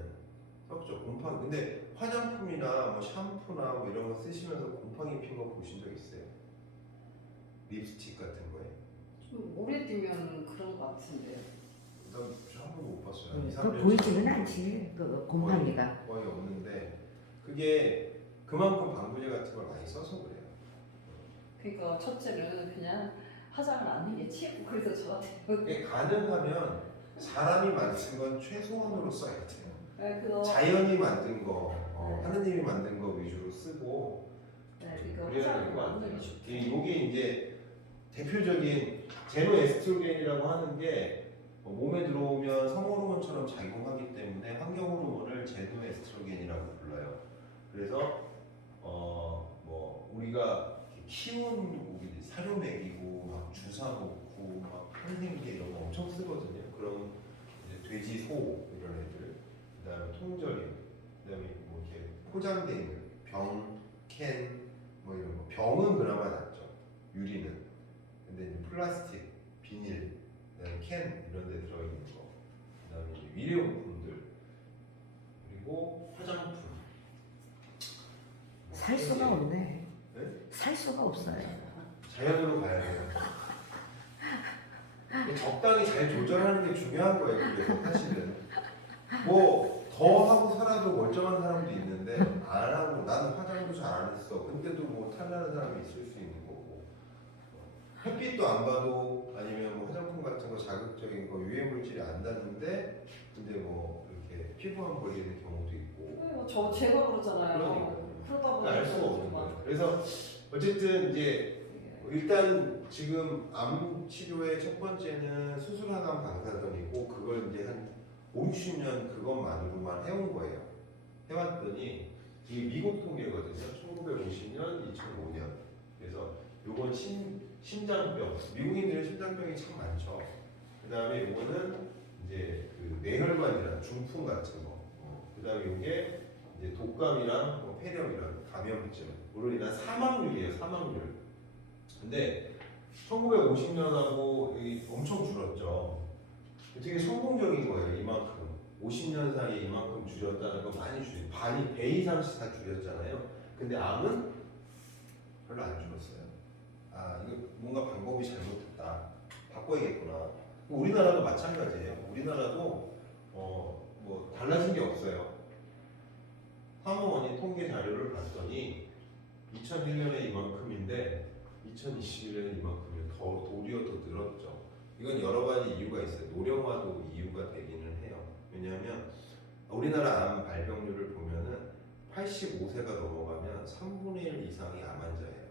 썩죠. 곰팡이. 근데 화장품이나 뭐 샴푸나 뭐 이런 거 쓰시면서 곰팡이 핀 거 보신 적 있어요? 립스틱 같은 거에? 좀 오래 뛰면 그런 것 같은데. 난 한 번도 못 봤어요. 한 2, 그 3년 보이지는 않지 그 곰팡이가. 거의 없는데 그게 그만큼 방부제 같은 걸 많이 써서 그래요. 그러니까 첫째는 그냥 화장을 안 하는 게 최고. 그래서 저한테 그게 가능하면 사람이 만든 건 최소한으로 써야 돼요. 그래서 자연이 만든 거, 하느님이 만든 거 위주로 쓰고 그러니까 그래야 될 화장을 것 안 하는 게 같아요. 좋죠. 이게 이제 대표적인 제로 에스트로겐이라고 하는 게 몸에 들어오면 성호르몬처럼 작용하기 때문에 환경 호르몬을 제로 에스트로겐이라고 불러요. 그래서 뭐 우리가 키우는 고기들 사료 먹이고 막 주사 놓고 막 한생제 이런 거 엄청 쓰거든요. 그런 이제 돼지, 소 이런 애들, 그다음에 통조림, 그다음에 뭐 이렇게 포장돼 있는 병, 캔 뭐 이런 거. 병은 그나마 낫죠. 유리는. 근데 이제 플라스틱, 비닐, 그다음에 캔 이런 데 들어있는 거, 그다음에 이제 일회용품들, 그리고 화장품. 살 수가 없네. 네? 살 수가 없어요. 자연으로 가야 돼요. 적당히 잘 조절하는 게 중요한 거예요. 그래서 사실은 뭐 더 하고 살아도 멀쩡한 사람도 있는데 안 하고 나는 화장도 잘 안 했어. 근데도 뭐 탈나는 사람이 있을 수 있는 거고 햇빛도 안 봐도 아니면 뭐 화장품 같은 거 자극적인 거 유해 물질이 안 닿는데 근데 뭐 이렇게 피부암 걸리는 경우도 있고. 제가 그러잖아요. 그러니까요. 그러다 보니까 알 수가 없는 거예요. 그래서 어쨌든 이제 일단 지금 암 치료의 첫 번째는 수술하간 방사선이고 그걸 이제 한 5, 60년 그것만으로만 해온 거예요. 해왔더니 이게 미국 통계거든요. 1950년, 2005년. 그래서 요건 심장병. 미국인들은 심장병이 참 많죠. 그 다음에 요거는 이제 그 뇌혈관이나 중풍 같은 거. 그 다음에 요게 이제 독감이랑 뭐 폐렴 이런 감염증으로 인한 사망률이에요. 사망률. 근데 1950년하고 엄청 줄었죠. 되게 성공적인 거예요. 이만큼 50년 사이에 이만큼 줄였다는 거 많이 줄였어요. 반이 배 이상씩 다 줄였잖아요. 근데 암은 별로 안 줄었어요. 아 이거 뭔가 방법이 잘못됐다. 바꿔야겠구나. 우리나라도 마찬가지예요. 우리나라도 뭐 달라진 게 없어요. 사무원이 통계 자료를 봤더니 2001년에 이만큼인데 2021년에 이만큼이 더 도리어 더 늘었죠. 이건 여러 가지 이유가 있어요. 노령화도 이유가 되기는 해요. 왜냐하면 우리나라 암 발병률을 보면은 85세가 넘어가면 3분의 1 이상이 암 환자예요.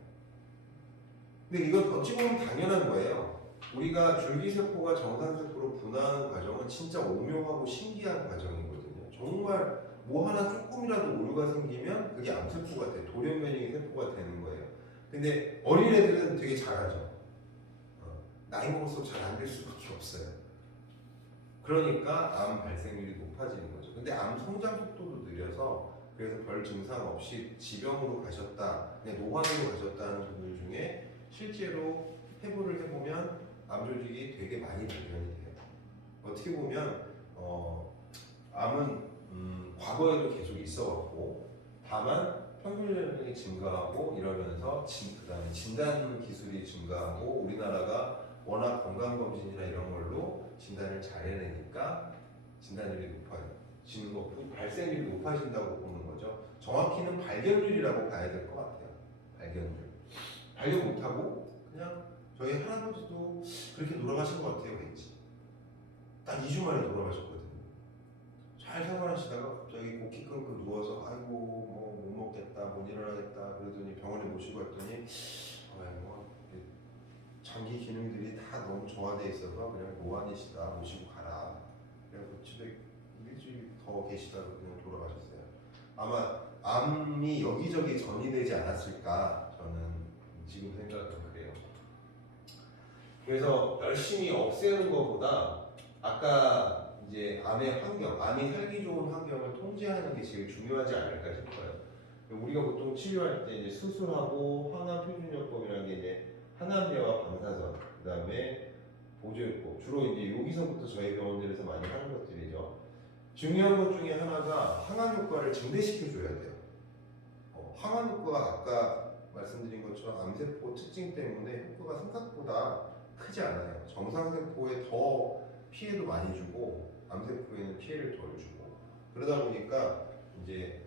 근데 이건 어찌 보면 당연한 거예요. 우리가 줄기세포가 정상세포로 분화하는 과정은 진짜 오묘하고 신기한 과정이거든요. 정말 뭐 하나 조금이라도 오류가 생기면 그게 암세포가 돼. 돌연변이 세포가 되는 거예요. 근데 어린애들은 되게 잘하죠. 나이 먹을수록 잘 안 될 수밖에 없어요. 그러니까 암 발생률이 높아지는 거죠. 근데 암 성장 속도도 느려서 그래서 별 증상 없이 지병으로 가셨다, 그냥 노화로 가셨다는 분들 중에 실제로 해부를 해보면 암 조직이 되게 많이 발견이 돼요. 어떻게 보면 암은 과거에도 계속 있어왔고 다만 평균 연령이 증가하고 이러면서 그다음에 진단 기술이 증가하고 우리나라가 워낙 건강검진이나 이런 걸로 진단을 잘 해내니까 진단율이 높아지는 거, 발생률이 높아진다고 보는 거죠. 정확히는 발견율이라고 봐야 될 것 같아요. 발견율. 발견 못하고 그냥 저희 할아버지도 그렇게 돌아가신 것 같아요. 왠지 딱 2주 만에 돌아가셨거든요. 잘 생활하시다가 갑자기 고기 끙끙 누워서 아이고 뭐 못 먹겠다, 못 일어나겠다 그러더니 병원에 모시고 갔더니 뭐 장기 기능들이 다 너무 저하돼 있어서 그냥 노안이시다, 모시고 가라. 그래서 집에 일주일 더 계시다가 그냥 돌아가셨어요. 아마 암이 여기저기 전이되지 않았을까 저는 지금 생각은 그래요. 그래서 열심히 없애는 것보다 아까 이제 암의 환경, 암이 살기 좋은 환경을 통제하는 게 제일 중요하지 않을까 싶어요. 우리가 보통 치료할 때 이제 수술하고 항암 표준요법이라는 게 이제 항암제와 방사선, 그다음에 보조요법, 주로 이제 여기서부터 저희 병원들에서 많이 하는 것들이죠. 중요한 것 중에 하나가 항암 효과를 증대시켜 줘야 돼요. 항암 효과가 아까 말씀드린 것처럼 암세포 특징 때문에 효과가 생각보다 크지 않아요. 정상세포에 더 피해도 많이 주고 암세포에는 피해를 덜 주고 그러다 보니까 이제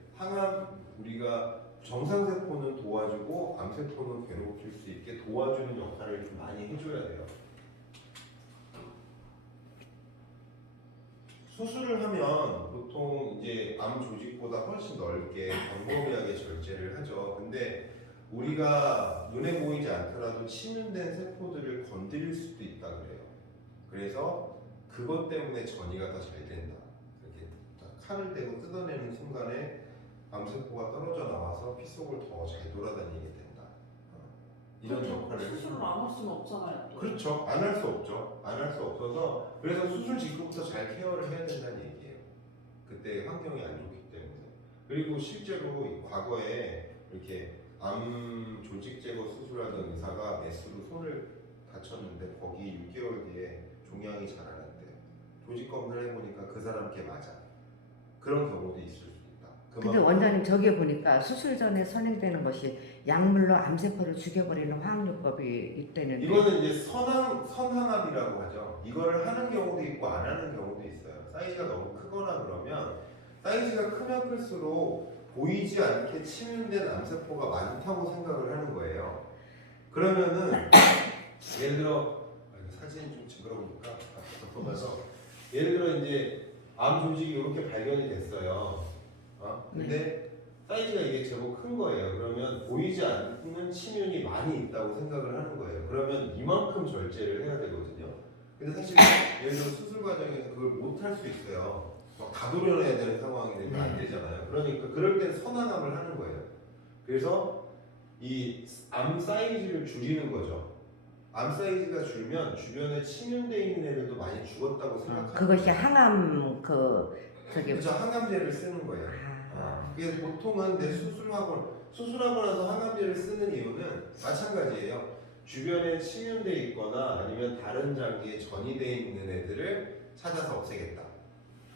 우리가 정상세포는 도와주고 암세포는 괴롭힐 수 있게 도와주는 역할을 좀 많이 해줘야 돼요. 수술을 하면 보통 이제 암 조직보다 훨씬 넓게 광범위하게 절제를 하죠. 근데 우리가 눈에 보이지 않더라도 침윤된 세포들을 건드릴 수도 있다 그래요. 그래서 그것 때문에 전이가 더 잘 된다. 이렇게 칼을 대고 뜯어내는 순간에 암세포가 떨어져 나와서 피 속을 더 잘 돌아다니게 된다. 이런 역할을 수술을 안 할 수는 없잖아요. 또. 그렇죠. 안 할 수 없죠. 안 할 수 없어서 그래서 수술 직후부터 잘 케어를 해야 된다는 얘기예요. 그때 환경이 안 좋기 때문에. 그리고 실제로 과거에 이렇게 암 조직 제거 수술하던 의사가 메스로 손을 다쳤는데 거기 6개월 뒤에 종양이 자라났대요. 조직 검사를 해보니까 그 사람께 맞아. 그런 경우도 있을 수 있다. 근데 원장님 저기 보니까 수술 전에 선행되는 것이 약물로 암세포를 죽여버리는 화학요법이 있다는데 이거는 이제 선항암이라고 하죠. 이거를 하는 경우도 있고 안 하는 경우도 있어요. 사이즈가 너무 크거나 그러면 사이즈가 크면 클수록 보이지 않게 침윤된 암세포가 많다고 생각을 하는 거예요. 그러면은 예를 들어 사진 좀 징그러우니까 보면서 예를 들어 이제 암 조직이 이렇게 발견이 됐어요. 근데 사이즈가 이게 제법 큰 거예요. 그러면 보이지 않는 침윤이 많이 있다고 생각을 하는 거예요. 그러면 이만큼 절제를 해야 되거든요. 근데 사실 예를 들어 수술 과정에서 그걸 못 할 수 있어요. 막 다 도려내야 되는 상황이 되면 안 되잖아요. 그러니까 그럴 땐 선항암을 하는 거예요. 그래서 이 암 사이즈를 줄이는 거죠. 암 사이즈가 줄면 주변에 침윤돼 있는 애들도 많이 죽었다고 생각하는 그것이 거예요. 항암 그렇죠. 항암제를 쓰는 거예요. 그래서 보통은 내 수술하고 나서 항암제를 쓰는 이유는 마찬가지예요. 주변에 침윤돼 있거나 아니면 다른 장기에 전이돼 있는 애들을 찾아서 없애겠다.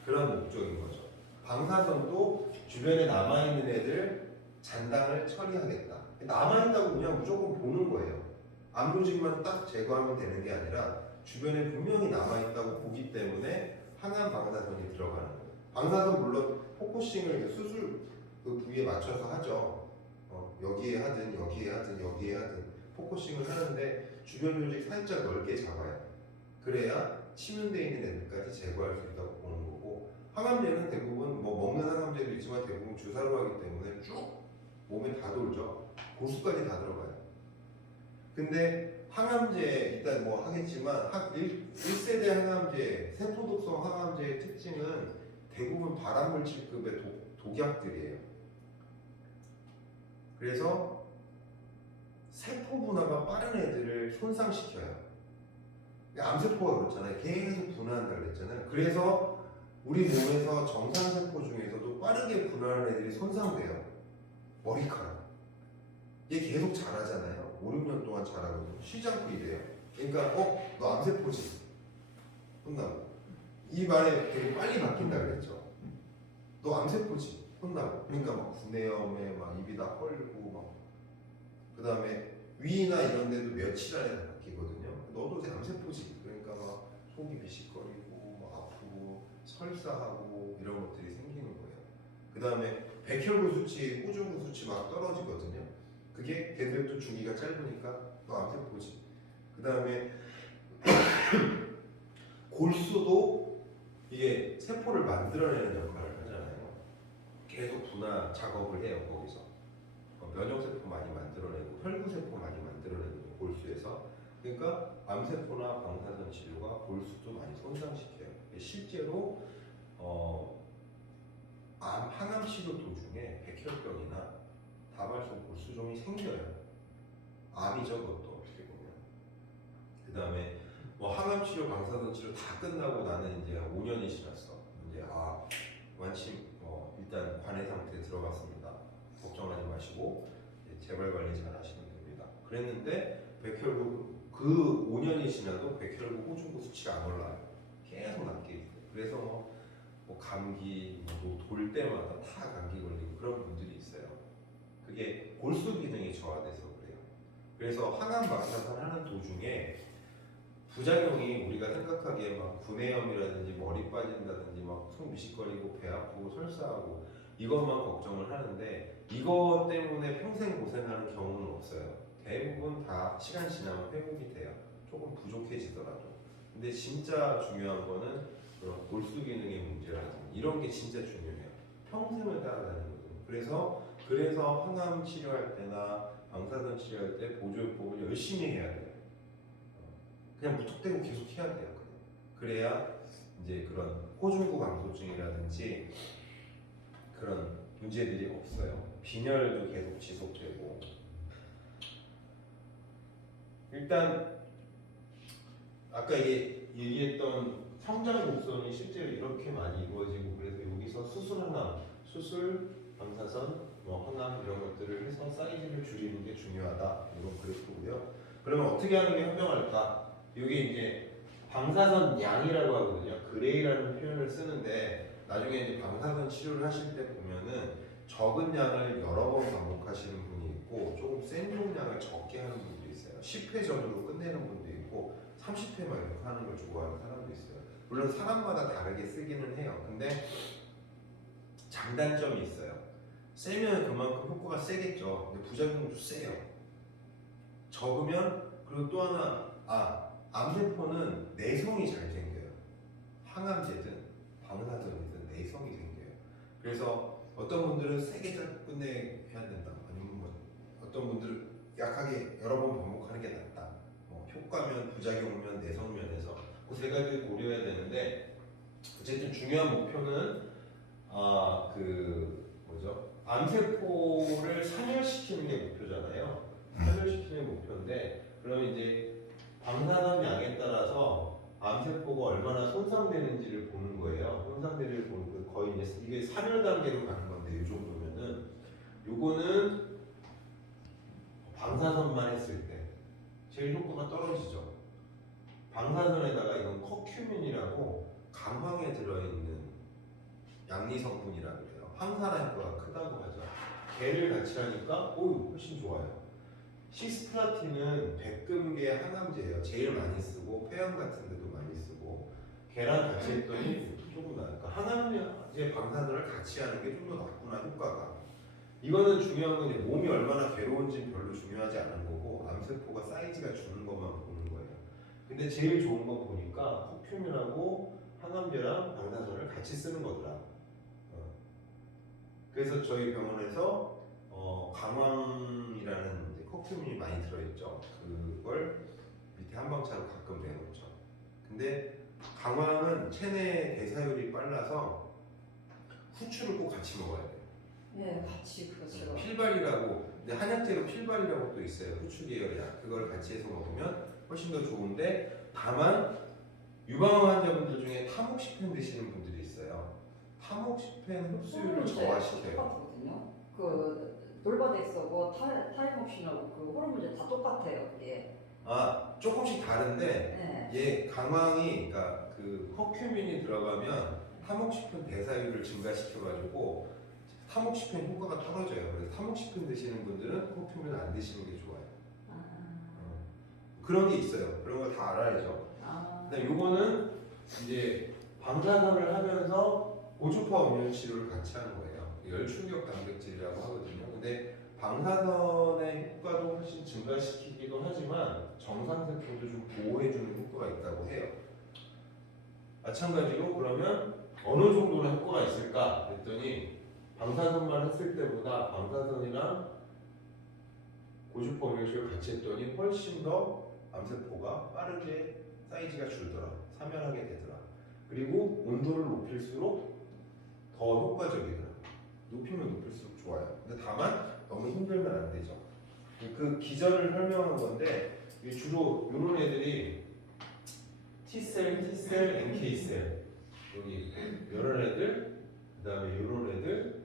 그런 목적인 거죠. 방사선도 주변에 남아있는 애들 잔당을 처리하겠다. 남아있다고 그냥 무조건 보는 거예요. 암 조직만 딱 제거하면 되는 게 아니라 주변에 분명히 남아있다고 보기 때문에 항암 방사선이 들어가는 거예요. 방사선 물론 포커싱을 수술 그 부위에 맞춰서 하죠. 여기에 하든 여기에 하든 여기에 하든 포커싱을 하는데 주변 조직 살짝 넓게 잡아요. 그래야 치명돼 있는 애들까지 제거할 수 있다고 보는 거고, 항암제는 대부분 뭐 먹는 항암제도 있지만 대부분 주사로 하기 때문에 쭉 몸에 다 돌죠. 고수까지 다 들어가요. 근데 항암제 일단 뭐 하겠지만 1세대 항암제, 세포독성 항암제의 특징은 대부분 발암물질급의 독약들이에요. 그래서 세포 분화가 빠른 애들을 손상시켜요. 암세포가 그렇잖아요. 계속 분화한다 그랬잖아요. 그래서 우리 몸에서 정상세포 중에서도 빠르게 분화하는 애들이 손상돼요. 머리카락. 얘 계속 자라잖아요. 5, 6년 동안 자라거든요. 쉬지 않고 이래요. 그러니까 너 암세포지. 혼나고. 이 말에 되게 빨리 바뀐다 그랬죠. 너 암세포지. 혼나고. 그러니까 막 구내염에 막 입이 다 헐고 막. 그 다음에 위나 이런 데도 며칠 안에 다 바뀌거든요. 너도 이제 암세포지. 그러니까 막 속이 비식거리고 막 아프고 설사하고 이런 것들이 생기는 거예요. 그 다음에 백혈구 수치, 호중구 수치 막 떨어지거든요. 그게 걔들도 주기가 짧으니까 너 암세포지. 그 다음에 골수도 이게 세포를 만들어내는 역할을 하잖아요. 계속 분화 작업을 해요 거기서. 면역세포 많이 만들어내고 혈구세포 많이 만들어내고 골수에서. 그러니까 암세포나 방사선 치료가 골수도 많이 손상시켜요. 실제로 항암 치료 도중에 백혈병이나 다발성 골수종이 생겨요. 암이죠 그것도 어떻게 보면. 그 다음에 뭐 항암 치료, 방사선 치료 다 끝나고 나는 이제 5년이 지났어. 이제 완치 일단 관해 상태에 들어갔습니다. 걱정하지 마시고 재발 관리 잘 하시면 됩니다. 그랬는데 백혈구 그 5년이 지나도 백혈구 호중구 수치가 안 올라요. 계속 낮게 있어요. 그래서 뭐 감기 돌 때마다 다 감기 걸리고 그런 분들이 있어요. 그게 골수 기능이 저하돼서 그래요. 그래서 항암 방사선 하는 도중에 부작용이 우리가 생각하기에 막 구내염이라든지 머리 빠진다든지 막 손 미식거리고 배 아프고 설사하고 이것만 걱정을 하는데 이것 때문에 평생 고생하는 경우는 없어요. 대부분 다 시간 지나면 회복이 돼요. 조금 부족해지더라도. 근데 진짜 중요한 거는 그런 골수 기능의 문제라든지 이런 게 진짜 중요해요. 평생을 따라다니거든요. 그래서 항암 치료할 때나 방사선 치료할 때 보조요법을 열심히 해야 돼요. 그냥 무턱대고 계속 해야 돼요. 그래야 이제 그런 호중구 감소증이라든지 그런 문제들이 없어요. 빈혈도 계속 지속되고. 일단 아까 얘기했던 성장 곡선이 실제로 이렇게 많이 이루어지고 그래서 여기서 수술, 방사선, 항암 이런 것들을 해서 사이즈를 줄이는 게 중요하다. 이런 그래프고요. 그러면 어떻게 하는 게 현명할까? 이게 이제 방사선 양이라고 하거든요. 그레이라는 표현을 쓰는데 나중에 이제 방사선 치료를 하실 때 보면은 적은 양을 여러 번 반복하시는 분이 있고 조금 센 용량을 적게 하는 분도 있어요. 10회 정도로 끝내는 분도 있고 30회 막 이렇게 하는 걸 좋아하는 사람도 있어요. 물론 사람마다 다르게 쓰기는 해요. 근데 장단점이 있어요. 세면 그만큼 효과가 세겠죠. 근데 부작용도 세요. 적으면 그리고 또 하나 암세포는 내성이 잘 생겨요. 항암제든 방사선이든 내성이 생겨요. 그래서 어떤 분들은 세게 끝내야 된다. 아니면 어떤 분들은 약하게 여러 번 반복하는 게 낫다. 효과면, 부작용면, 내성면에서 그 세 가지를 고려해야 되는데 어쨌든 중요한 목표는 암세포를 산혈시키는 게 목표잖아요. 산혈시키는 목표인데 그러면 이제 방사선 양에 따라서 암세포가 얼마나 손상되는지를 보는 거예요. 손상되는 보는 거 거의 이제 이게 산혈 단계로 가는 건데 이 정도면은 요거는 방사선만 했을 때 제일 효과가 떨어지죠. 방사선에다가 이건 커큐민이라고 강황에 들어있는 양리 성분이라고 해요. 항산화 효과가 크다고 하죠. 걔를 같이 하니까 훨씬 좋아요. 시스플라틴은 백금계 항암제예요. 제일 많이 쓰고 폐암 같은 데도 많이 쓰고 걔랑 같이 했더니 조금 나으니까 항암제 방사선을 같이 하는 게 좀 더 낫구나 효과가. 이거는 중요한 건 이제 몸이 얼마나 괴로운지 별로 중요하지 않은 거고 암세포가 사이즈가 주는 것만 보는 거예요. 근데 제일 좋은 거 보니까 코큐민하고 항암제랑 방사선을 같이 쓰는 거더라. 그래서 저희 병원에서 강황이라는 이제 코큐민이 많이 들어있죠. 그걸 밑에 한방차로 가끔 내놓죠. 근데 강황은 체내 대사율이 빨라서 후추를 꼭 같이 먹어야 돼요. 네, 같이 그것으로. 필발이라고, 근데 한약재로 필발이라고 또 있어요. 후추 계열 약. 그걸 같이 해서 먹으면 훨씬 더 좋은데, 다만 유방암 환자분들 중에 타목시펜 드시는 분들이 있어요. 타목시펜 흡수율을 저하시켜요. 똑같거든요. 그 놀바덱스하고 타이목신하고 그 호르몬제 다 똑같아요. 이게. 아, 조금씩 다른데 네. 얘 강황이, 그러니까 그 커큐민이 들어가면 타목시펜 대사율을 증가시켜가지고 타목시펜 효과가 떨어져요. 그래서 타목시펜 드시는 분들은 커큐민 안 드시는 게 좋아요. 그런 게 있어요. 그런 거 다 알아야죠. 그다음 요거는 이제 방사선을 하면서 고주파 온열 치료를 같이 하는 거예요. 열충격 단백질이라고 하거든요. 근데 방사선의 효과도 훨씬 증가시키기도 하지만 정상세포도 좀 보호해주는 효과가 있다고 해요. 마찬가지로 그러면 어느 정도는 효과가 있을까 했더니 방사선만 했을 때보다 방사선이랑 고주파 온열치료를 같이 했더니 훨씬 더 암세포가 빠르게 사이즈가 줄더라. 사멸하게 되더라. 그리고 온도를 높일수록 더 효과적이더라. 높이면 높일수록 좋아요. 근데 다만 너무 힘들면 안 되죠. 그 기전을 설명한 건데 주로 이런 애들이 T셀, T셀, NK셀 여기 이런 애들, 그 다음에 이런 애들,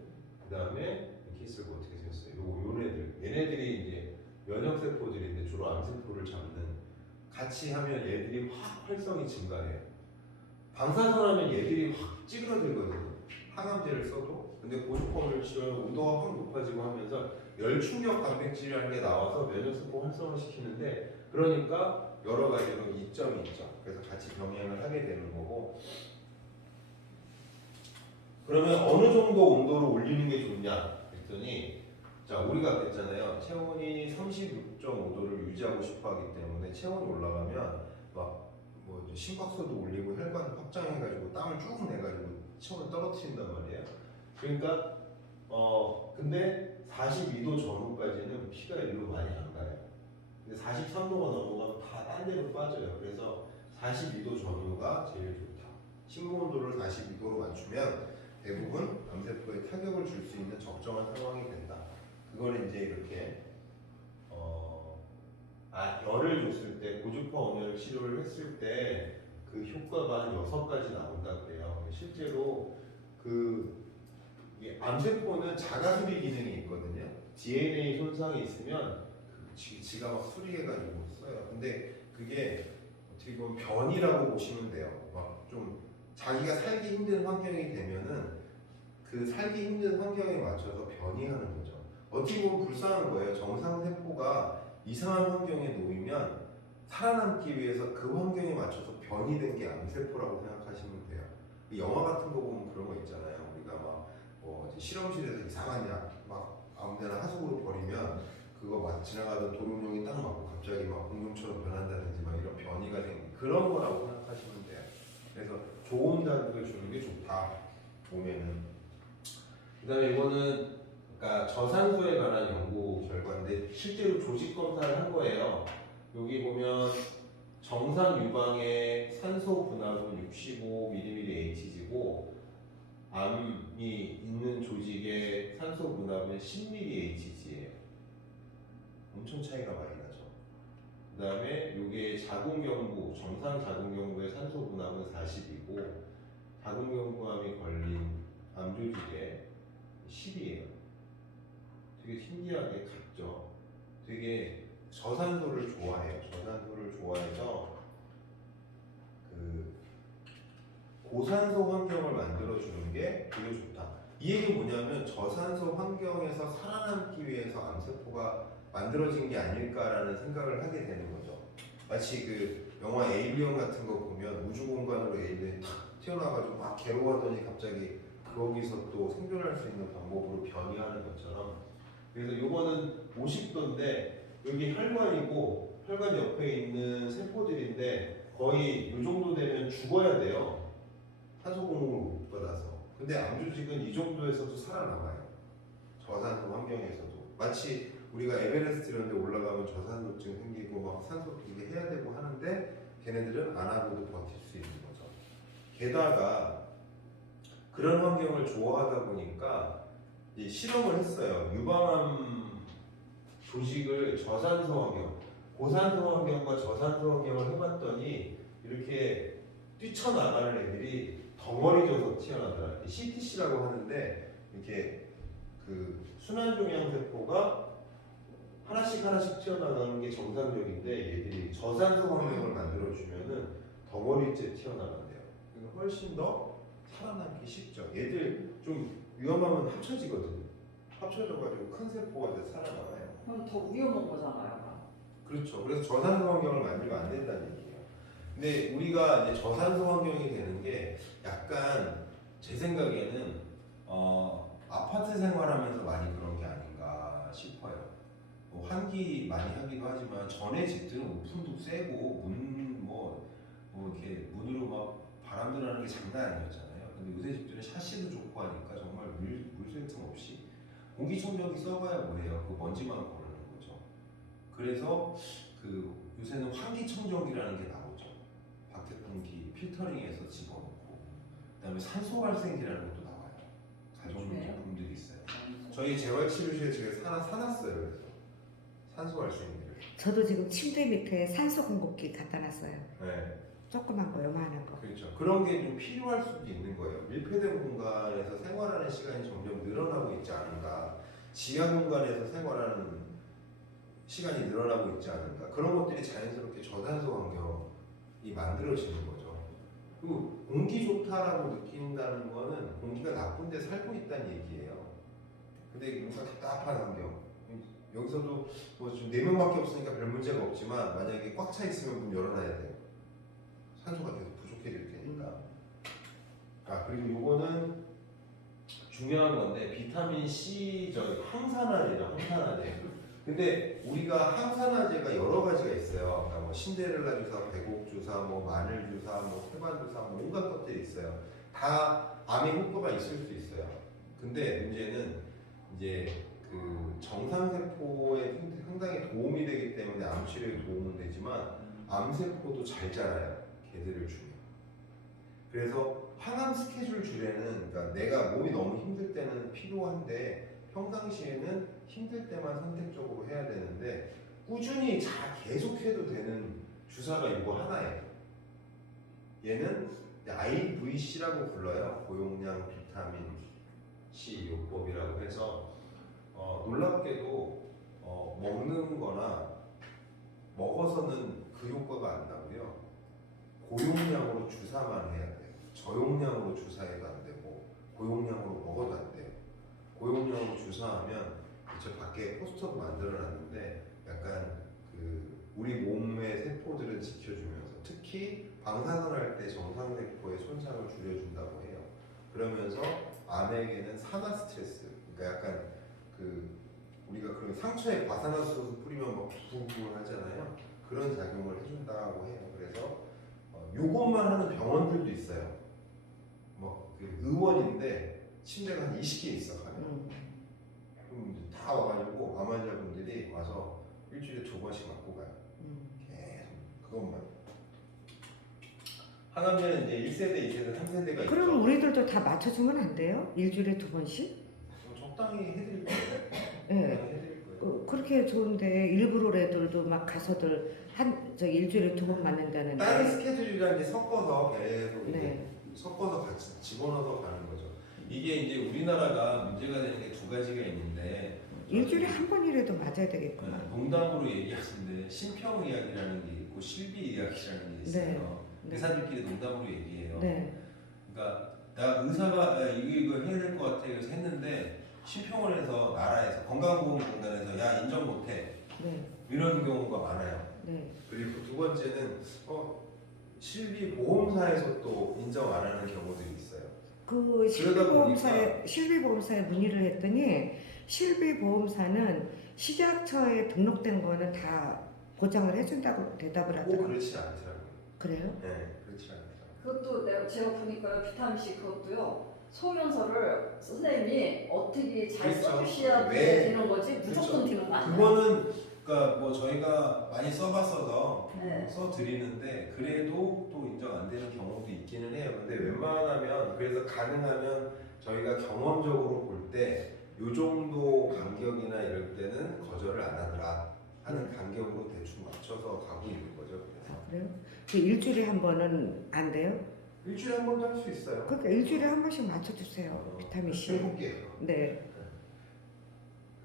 그 다음에 NK셀가 어떻게 생겼어요? 요런 애들, 얘네들이 이제 면역세포들인데 주로 암세포를 잡는, 같이 하면 얘들이 확 활성이 증가해요. 방사선 하면 얘들이 확 찌그러들거든요. 항암제를 써도. 근데 고주파온열 치료는 온도가 확 높아지고 하면서 열충격 단백질이라는 게 나와서 면역세포 활성을 시키는데, 그러니까 여러 가지로 이점이 있죠. 그래서 같이 병행을 하게 되는 거고. 그러면 어느 정도 온도를 올리는 게 좋냐 그랬더니, 자 우리가 그랬잖아요. 체온이 36.5도를 유지하고 싶어 하기 때문에 체온이 올라가면 막 뭐 심박수도 올리고 혈관 확장해가지고 땀을 쭉 내가지고 체온을 떨어뜨린단 말이에요. 그러니까 근데 42도 전후까지는 피가 일로 많이 안 가요. 근데 43도가 넘어가면 다 딴 데로 빠져요. 그래서 42도 전후가 제일 좋다. 식무 온도를 42도로 맞추면 대부분 암세포에 타격을 줄 수 있는 적정한 상황이 된다. 그걸 이제 이렇게 열을 줬을 때 고주파 온열 치료를 했을 때 그 효과가 한 6가지 나온다 그래요. 실제로 그 암세포는 자가 수리 기능이 있거든요. DNA 손상이 있으면 지가 막 수리해가지고 써요. 근데 그게 어떻게 보면 변이라고 보시면 돼요. 막 좀 자기가 살기 힘든 환경이 되면은 그 살기 힘든 환경에 맞춰서 변이하는 거죠. 어떻게 보면 불쌍한 거예요. 정상 세포가 이상한 환경에 놓이면 살아남기 위해서 그 환경에 맞춰서 변이된 게 암세포라고 생각하시면 돼요. 영화 같은 거 보면 그런 거 있잖아요. 우리가 막 실험실에서 이상한 약 막 아무데나 하수구로 버리면 그거 막 지나가던 도둑놈이 딱 맞고 갑자기 막 공룡처럼 변한다든지 막 이런 변이가 생긴 그런 거라고 생각하시면 돼요. 그래서 좋은 자극을 주는 게 좋다 몸에는. 그다음에 이거는 그러니까 저산소에 관한 연구 결과인데 실제로 조직 검사를 한 거예요. 여기 보면 정상 유방의 산소 분압은 65mmHg고 암이 있는 조직의 산소 분압은 10mmHg예요. 엄청 차이가 많이 나죠. 그 다음에 이게 자궁경부, 정상 자궁경부의 산소 분압은 40이고 자궁경부암이 걸린 암 조직의 10이에요. 되게 신기하게 같죠. 되게 저산소를 좋아해요. 저산소를 좋아해서 그 고산소 환경을 만들어주는 게 되게 좋다. 이 얘기 뭐냐면 저산소 환경에서 살아남기 위해서 암세포가 만들어진 게 아닐까라는 생각을 하게 되는 거죠. 마치 그 영화 에이리언 같은 거 보면 우주 공간으로 에이리언이 탁 튀어나와가지고 막 괴로워하더니 갑자기 거기서 또 생존할 수 있는 방법으로 변이하는 것처럼. 그래서 요거는 50도인데 여기 혈관이고 혈관 옆에 있는 세포들인데 거의 이 정도 되면 죽어야 돼요. 산소 공급을 못 받아서. 근데 암조직은 이 정도에서도 살아남아요. 저산소 환경에서도. 마치 우리가 에베레스트 이런 데 올라가면 저산소증 생기고 막 산소 이게 해야 되고 하는데 걔네들은 안 하고도 버틸 수 있는 거죠. 게다가 그런 환경을 좋아하다 보니까 이 실험을 했어요. 유방암 조직을 저산소 환경, 고산소 환경과 저산소 환경을 해봤더니 이렇게 뛰쳐나가는 애들이 덩어리져서 튀어나더라. CTC라고 하는데 이렇게 그 순환종양 세포가 하나씩 튀어나가는 게 정상적인데 얘들이 저산소 환경을 만들어주면은 덩어리째 튀어나간대요. 그러니까 훨씬 더 살아남기 쉽죠. 얘들 좀 위험하면 합쳐지거든요. 합쳐져가지고 큰 세포가 돼서 살아남아요. 그럼 더 위험한 거잖아요. 그렇죠. 그래서 저산소 환경을 만들면 안 된다는 얘기예요. 근데 우리가 이제 저산소 환경이 되는 게 약간 제 생각에는 아파트 생활하면서 많이 그런 게 아닌가 싶어요. 뭐 환기 많이 하기도 하지만 전에 집들은 오픈도 세고 뭐 이렇게 문으로 막 바람 들어가는 게 장난 아니었잖아요. 근데 요새 집들은 샤시도 좋고 하니까 정말 물셀틈 없이 공기청정기 써봐야 뭐해요. 그 먼지만 거르는 거죠. 그래서 그 요새는 환기청정기라는 게 나오죠. 밖에 공기 필터링해서 집어넣고, 그다음에 산소 발생기라는 것도 나와요. 가정용 네. 제품들이 있어요. 저희 재활치료실에 제가 하나 사놨어요. 그래서 산소 발생기를. 저도 지금 침대 밑에 산소 공급기 갖다 놨어요. 네. 조그만 거, 요만한 거. 그렇죠. 그런 게 좀 필요할 수도 있는 거예요. 밀폐된 공간에서 생활하는 시간이 점점 늘어나고 있지 않은가. 지하 공간에서 생활하는 시간이 늘어나고 있지 않은가. 그런 것들이 자연스럽게 저산소 환경이 만들어지는 거죠. 그리고 공기 좋다라고 느낀다는 거는 공기가 나쁜데 살고 있다는 얘기예요. 근데 뭔가 답답한 환경. 여기서도 뭐 지금 4명밖에 없으니까 별 문제가 없지만 만약에 꽉 차 있으면 문 열어놔야 돼요. 산소가 계속 부족해질 테니까. 그리고 요거는 중요한 건데 비타민 C 항산화제죠. 항산화제. 근데 우리가 항산화제가 여러 가지가 있어요. 그러니까 뭐 신데렐라 주사, 배곡 주사, 뭐 마늘 주사, 뭐 태반 주사, 뭐 온갖 것들이 있어요. 다 암에 효과가 있을 수 있어요. 근데 문제는 이제 그 정상세포에 상당히 도움이 되기 때문에 암 치료에 도움은 되지만 암세포도 잘 자라요. 걔들을 주면. 그래서 항암 스케줄 주례는 그러니까 내가 몸이 너무 힘들 때는 필요한데 평상시에는 힘들 때만 선택적으로 해야 되는데 꾸준히 계속해도 되는 주사가 이거 하나예요. 얘는 IVC라고 불러요. 고용량 비타민 C 요법이라고 해서 놀랍게도 먹는 거나 먹어서는 그 효과가 안 나고요. 고용량으로 주사만 해야 돼요. 저용량으로 주사해도 안 되고 고용량으로 먹어도 안 돼요. 고용량으로 주사하면 저 밖에 포스터도 만들어놨는데 약간 그 우리 몸의 세포들을 지켜주면서 특히 방사선할 때 정상세포의 손상을 줄여준다고 해요. 그러면서 암에게는 산화 스트레스, 그러니까 약간 그 우리가 그런 상처에 과산화수소 뿌리면 막 부글부글 하잖아요. 그런 작용을 해준다고 해요. 그래서 요것만 하는 병원들도 있어요. 뭐 그 의원인데 침대가 한 20개 있어 가면. 그럼 이제 다 와가지고 암 환자분들이 와서 일주일에 2번씩 맞고 가요. 계속 그것만. 항암제는 이제 1세대, 2세대, 3세대가 있죠. 그럼 우리들도 다 맞춰주면 안 돼요? 일주일에 2번씩? 적당히 해드릴 거예요. 네. 적당히 해드릴 거예요. 그렇게 좋은데 일부러 애들도 막 가서들 일주일에 2번 맞는다는데. 다른 스케줄이랑 이제 섞어서 계속 이제 네. 섞어서 같이 집어넣어서 가는 거죠. 이게 이제 우리나라가 문제가 되는 게 2가지가 있는데 일주일에 한 번이라도 맞아야 되겠구나. 농담으로 얘기하시는데 심평의학이라는 게 있고 실비의학이라는 게 있어요. 네. 의사들끼리 농담으로 얘기해요. 네. 그러니까 나 의사가 이거 해야 될 것 같아 그래서 했는데 심평원에서 나라에서 건강보험공단에서 야 인정 못해 네. 이런 경우가 많아요. 네. 그리고 두 번째는 실비 보험사에서 또 인정 안 하는 경우들이 있어요. 그 그러다 실비보험사에 문의를 했더니 실비보험사는 식약처에 등록된 거는 다 보장을 해준다고 대답을 꼭 하더라고요. 그렇지 않더라고요. 그래요? 네, 그렇지 않더라고요. 그것도 제가 보니까 비타민 C 그것도요. 소견서를 선생님이 어떻게 잘 그렇죠. 써주셔야 왜? 되는 거지 무조건 되는 거 아니에요? 그거는 그러니까 뭐 저희가 많이 써봤어서 네. 써드리는데 그래도 또 인정 안 되는 경우도 있기는 해요. 근데 웬만하면 그래서 가능하면 저희가 경험적으로 볼 때 요 정도 간격이나 이럴 때는 거절을 안 하더라 하는 간격으로 대충 맞춰서 가고 있는 거죠. 그래서 그래요? 그 일주일에 한 번은 안 돼요? 일주일에 한 번도 할 수 있어요. 그러니까 일주일에 한 번씩 맞춰주세요. 비타민 C. 해볼게요. 네.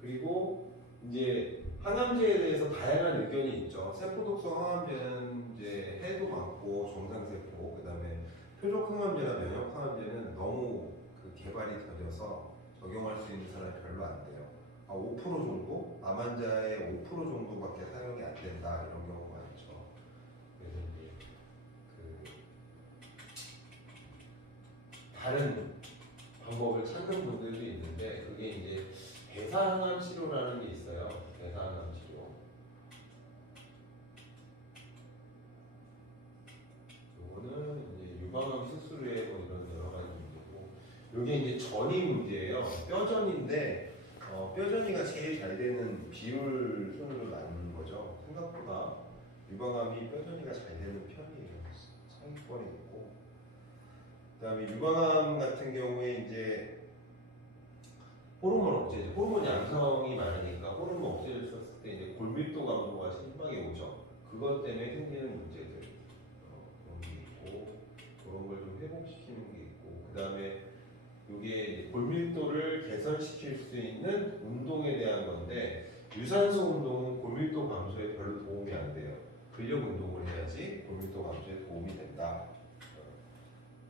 그리고 이제 항암제에 대해서 다양한 의견이 있죠. 세포독성 항암제는 이제 해도 많고 정상세포, 그다음에 표적 항암제나 면역 항암제는 너무 그 개발이 더뎌서 적용할 수 있는 사람이 별로 안 돼요. 5% 정도, 암 환자의 5% 정도밖에 사용이 안 된다 이런 경우가 많죠. 그래서 이제 그 다른 방법을 찾는 분들도 있는데 그게 이제 대사항암 치료라는 게 있어요. 대사항암 치료. 요거는 이제 유방암 수술에 뭐 이런 여러 가지 문제고, 요게 이제 전이 문제예요. 뼈전인데 뼈전이가 제일 잘 되는 비율 순으로 나누는 거죠. 생각보다 유방암이 뼈전이가 잘 되는 편이에요. 상위권에 있고, 그다음에 유방암 같은 경우에 이제 호르몬 억제, 호르몬 양성이 많으니까 호르몬 억제를 썼을 때 이제 골밀도 감소가 심하게 오죠. 그것 때문에 생기는 문제들 그런 게 있고, 그런 걸 좀 회복시키는 게 있고, 그 다음에 이게 골밀도를 개선시킬 수 있는 운동에 대한 건데, 유산소 운동은 골밀도 감소에 별로 도움이 안 돼요. 근력 운동을 해야지 골밀도 감소에 도움이 된다.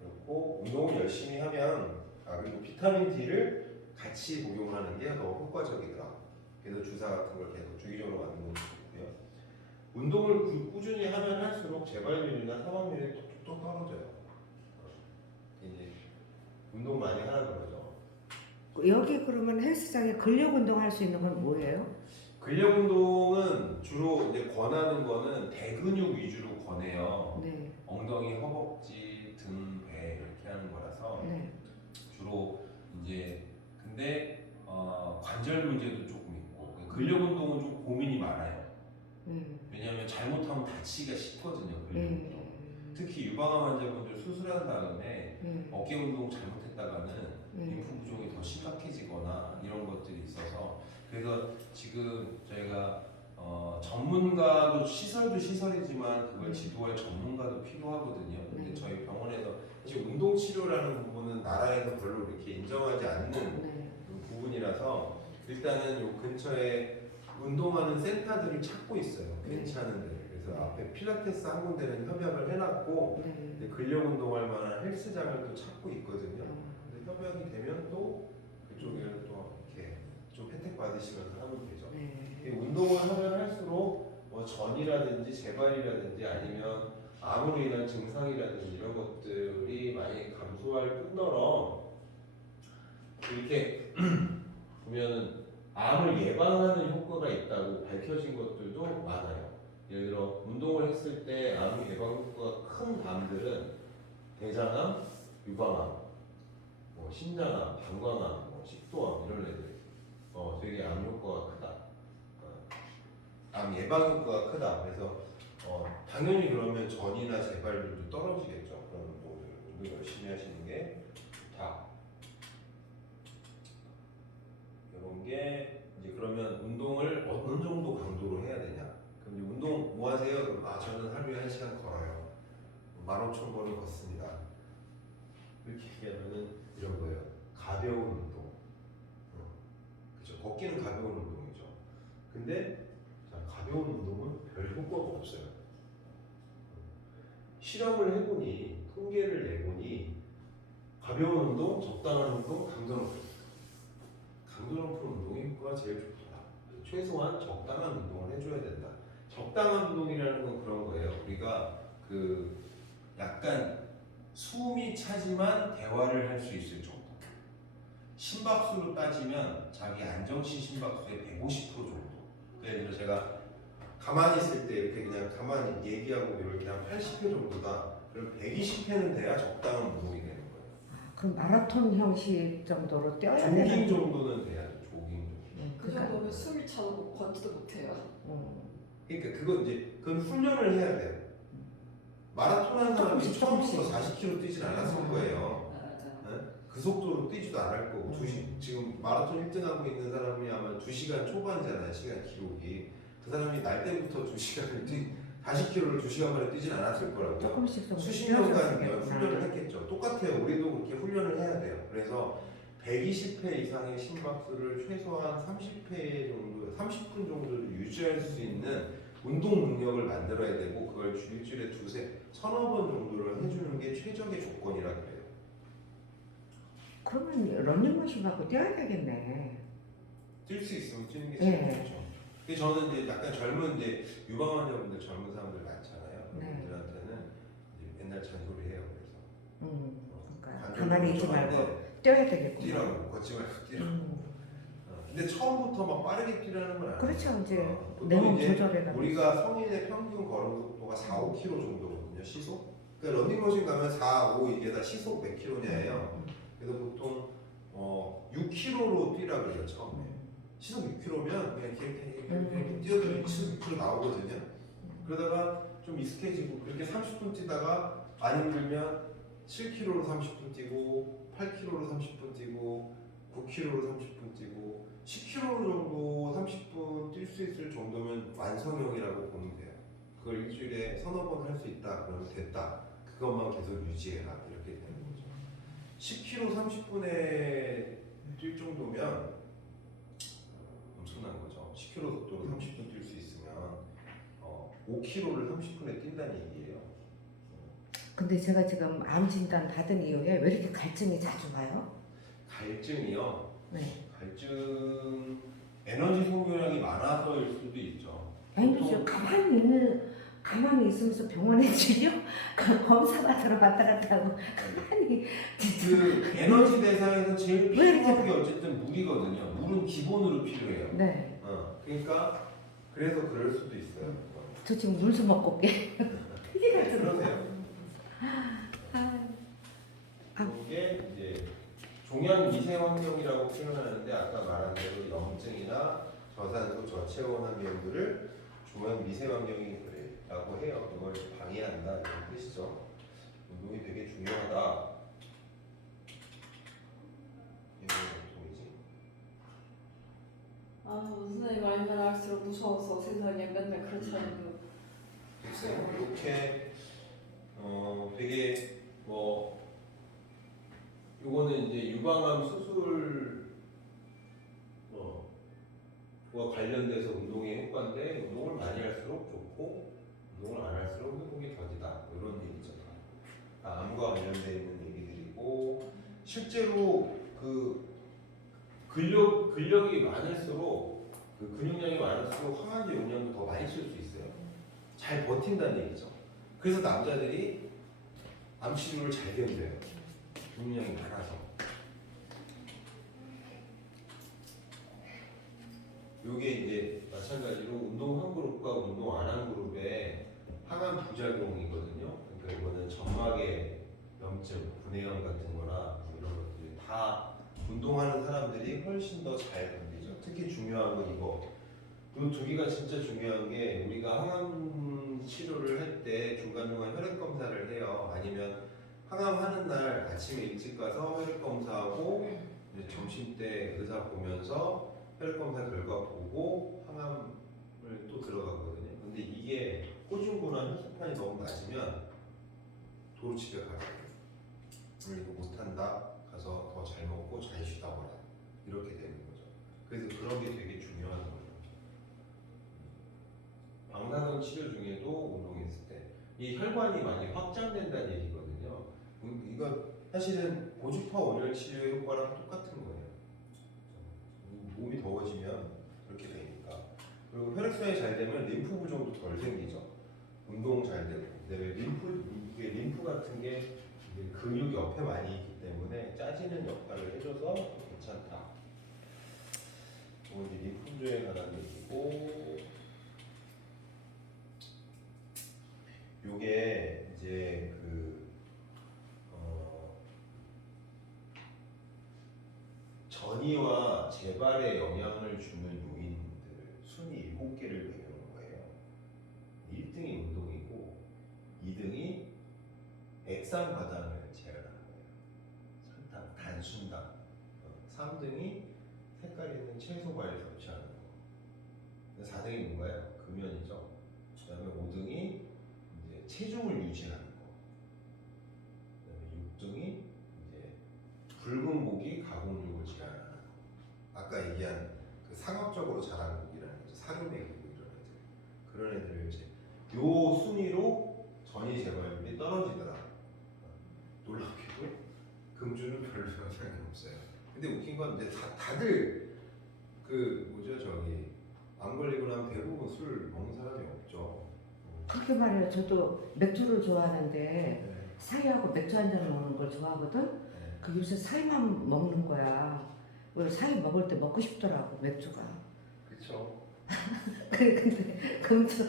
그렇고 운동을 열심히 하면 그리고 비타민 D를 같이 복용하는 게 더 효과적이더라. 그래서 주사 같은 걸 계속 주기적으로 맞는 것도 있고요. 운동을 꾸준히 하면 할수록 재발률이나 사망률이 또 떨어져요. 이제 운동 많이 하라 그러죠. 여기 그러면 헬스장에 근력 운동할 수 있는 건 뭐예요? 근력 운동은 주로 이제 권하는 거는 대근육 위주로 권해요. 네. 엉덩이, 허벅지, 등, 배 이렇게 하는 거라서 네. 주로 이제 근데 관절 문제도 조금 있고 근력 운동은 좀 고민이 많아요. 왜냐하면 잘못하면 다치기가 쉽거든요. 근력 운동. 특히 유방암 환자분들 수술한 다음에 어깨 운동 잘못했다가는 림프 부종이 더 심각해지거나 이런 것들이 있어서 그래서 지금 저희가 전문가도 시설도 시설이지만 그걸 지도할 전문가도 필요하거든요. 근데 저희 병원에서 사실 운동 치료라는 부분은 나라에서 별로 이렇게 인정하지 않는 부분이라서 일단은 요 근처에 운동하는 센터들을 찾고 있어요. 괜찮은 데. 그래서 앞에 필라테스 한 군데는 협약을 해놨고 이제 근력 운동할 만한 헬스장을 또 찾고 있거든요. 근데 협약이 되면 또 그쪽에는 또 이렇게 좀 혜택 받으시면서 하면 되죠. 운동을 하면 할수록 뭐 전이라든지 재발이라든지 아니면 암으로 인한 증상이라든지 이런 것들이 많이 감소할 뿐더러 이렇게 보면은 암을 예방하는 효과가 있다고 밝혀진 것들도 많아요. 예를 들어 운동을 했을 때 암 예방 효과가 큰 암들은 대장암, 유방암, 뭐 심장암, 방광암, 뭐 식도암 이런 애들 되게 암 효과가 크다. 암 예방 효과가 크다. 그래서 당연히 그러면 전이나 재발률도 떨어지겠죠. 그런 운동 열심히 하시는 게 좋다. 이런 게 이제 그러면 운동을 어느 정도 강도로 해야 되냐? 그럼 이제 운동 뭐 하세요? 그럼 저는 하루에 1시간 걸어요. 15,000번을 걷습니다. 이렇게 얘기하면은 이런 거예요. 가벼운 운동. 그렇죠. 걷기는 가벼운 운동이죠. 근데 자, 가벼운 운동은 별 효과가 없어요. 실험을 해보니 통계를 내보니 가벼운 운동, 적당한 운동, 강도 높은 운동이 효과가 제일 좋더라. 최소한 적당한 운동을 해줘야 된다. 적당한 운동이라는 건 그런 거예요. 우리가 그 약간 숨이 차지만 대화를 할 수 있을 정도. 심박수로 따지면 자기 안정시 심박수의 150% 정도. 예를 들어 제가 가만히 있을 때 이렇게 그냥 가만히 얘기하고 이렇게 한 80회 정도다. 그럼 120회는 돼야 적당한 운동이 되는 거예요. 그럼 마라톤 형식 정도로 뛰어야 조깅 되는 정도는 돼야죠. 조깅 정도. 그 정도면 숨이 차도 걷지도 못해요. 그러니까 그건 훈련을 해야 돼요. 마라톤 하는 사람이 조금씩, 처음부터 조금씩. 40km 뛰진 않았을 거예요. 아, 네? 그 속도로 뛰지도 않을 거고 지금 마라톤 1등하고 있는 사람이 아마 2시간 초반이잖아요. 시간 기록이. 그 사람이 날 때부터 2시간을 40km를 2시간 만에 뛰진 않았을 거라고요. 조금씩 조금씩 수십 년간 뛰어줬으면 훈련을 했겠죠. 똑같아요. 우리도 그렇게 훈련을 해야 돼요. 그래서 120회 이상의 심박수를 최소한 30회 정도, 30분 정도를 유지할 수 있는 운동 능력을 만들어야 되고 그걸 일주일에 서너 번 정도를 해주는 게 최적의 조건이라 그래요. 그러면 런닝머신 갖고 뛰어야 되겠네. 뛸 수 있으면 뛰는 게 네. 제일 좋죠. 근데 저는 이제 약간 젊은 유방 환자분들 젊은 사람들 많잖아요. 네. 그분들한테는 이제 맨날 잔소리해요. 그래서 그러니까 관절을 가만히 있지 걱정하는데 말고 뛰어야 되겠구나. 뛰라고 걷지 말고 뛰라고. 음, 근데 처음부터 막 빠르게 뛰라는 건 아니에요. 그렇죠. 이제 보통 내몸 이제 조절해가. 우리가 성인의 평균 걸음 속도가 4, 5km 정도거든요. 시속. 그러니까 런닝머신 가면 4, 5 이게 다 시속 몇 킬로냐예요. 그래서 보통 6km로 뛰라 그래요 처음에. 시속 6km면 그냥 이렇게 뛰어들면 시속 6km 나오거든요. 그러다가 좀 익숙해지고 그렇게 30분 뛰다가 안 힘들면 7km로 30분 뛰고 8km로 30분 뛰고 9km로 30분 뛰고 10km 정도 30분 뛸 수 있을 정도면 완성형이라고 보면 돼요. 그걸 일주일에 서너 번 할 수 있다 그러면 됐다. 그것만 계속 유지해라 이렇게 되는 거죠. 10km 30분에 뛸 정도면 엄청난 거죠. 10km 속도로 30분 뛸 수 있으면 5km를 30분에 뛴다는 얘기예요. 근데 제가 지금 암 진단 받은 이후에 왜 이렇게 갈증이 자주 와요? 갈증이요. 네. 갈증 에너지 소모량이 많아서일 수도 있죠. 아니죠. 가만히 있으면서 병원에 치료 검사 받으러 왔다 갔다 하고 가만히 그 에너지 대사에서 제일 왜 이렇게 필요한 게 어쨌든 물이거든요. 물은 기본으로 필요해요. 네. 그러니까 그래서 그럴 수도 있어요. 저 지금 물 좀 먹고 올게. 그러세요. 이게 이제 종양 미세 환경이라고 표현하는데 아까 말한 대로 염증이나 저산소 저체온 환경들을 종양 미세 환경이라고 해요. 이걸 방해한다 이런 뜻이죠. 운동이 되게 중요하다. 이게 보통이지. 선생님 알면 알수록 무서워서 세상에 맨날 그렇잖아요. 글쎄요. 이렇게 되게 요거는 이제 유방암 수술 와 관련돼서 운동의 효과인데 운동을 많이 할수록 좋고 운동을 안 할수록 회복이 더디다 이런 얘기죠. 암과 관련돼 있는 얘기들이고 실제로 그 근력이 많을수록 그 근육량이 많을수록 항암제 용량도 더 많이 쓸 수 있어요. 잘 버틴다는 얘기죠. 그래서 남자들이 암 치료를 잘 견뎌요. 근육량이 많아서. 요게 이제 마찬가지로 운동 한 그룹과 운동 안 한 그룹의 항암 부작용이거든요. 그러니까 이거는 점막의 염증, 분해염 같은 거나 뭐 이런 것들이 다 운동하는 사람들이 훨씬 더 잘 견디죠. 특히 중요한 건 이거. 이 두 개가 진짜 중요한 게 우리가 항암 치료를 할 때 중간중간 혈액 검사를 해요. 아니면 항암 하는 날 아침에 일찍 가서 혈액 검사하고 이제 점심 때 의사 보면서 혈액 검사 결과 보고 항암을 또 들어가거든요. 근데 이게 호중구나 혈소판이 너무 낮으면 도로 집에 가요. 오늘 이거 못한다. 가서 더 잘 먹고 잘 쉬다 와라. 이렇게 되는 거죠. 그래서 그런 게 되게 중요한 거예요. 방사선 치료 중에도 운동했을 때 이 혈관이 많이 확장된다는 얘기거든요. 이거 사실은 고주파 온열 치료의 효과랑 똑같은 거예요. 몸이 더워지면 그렇게 되니까 그리고 혈액순환이 잘 되면 림프 부종도 덜 생기죠. 운동 잘 되고. 그다음에 림프 같은 게 이제 근육 옆에 많이 있기 때문에 짜지는 역할을 해줘서 괜찮다. 이제 림프 부종에 관한 얘기고, 요게 이제 전이와 재발에 영향을 주는 요인들 순위 7개를 배우는 거예요. 1등이 운동이고 2등이 액상 과당을 제어하는 거예요. 설탕, 단순당. 3등이 색깔 있는 채소 과일 섭취하는 거. 4등이 뭔가요? 금연이죠. 그다음에 5등이 이제 체중을 유지하는 거. 그다음에 6등이 이제 붉은 고기, 가공육을 제한하는 거. 아까 얘기한 그 상업적으로 자란 고기라는 거죠. 사료 먹이고 이런 애들. 그런 애들을 이제 요 순위로 전이 재발률이 떨어지더라. 놀랍게도 금주는 별로 영향이 없어요. 근데 웃긴 건 이제 다들 그 뭐죠 저기 안 걸리고 나면 대부분 술 먹는 사람이 없죠. 그렇게 말해요. 저도 맥주를 좋아하는데 네. 사이하고 맥주 한 잔을 먹는 걸 좋아하거든. 네. 그 요새 사이만 먹는 거야. 왜 사이 먹을 때 먹고 싶더라고 맥주가. 그렇죠. 근데 금주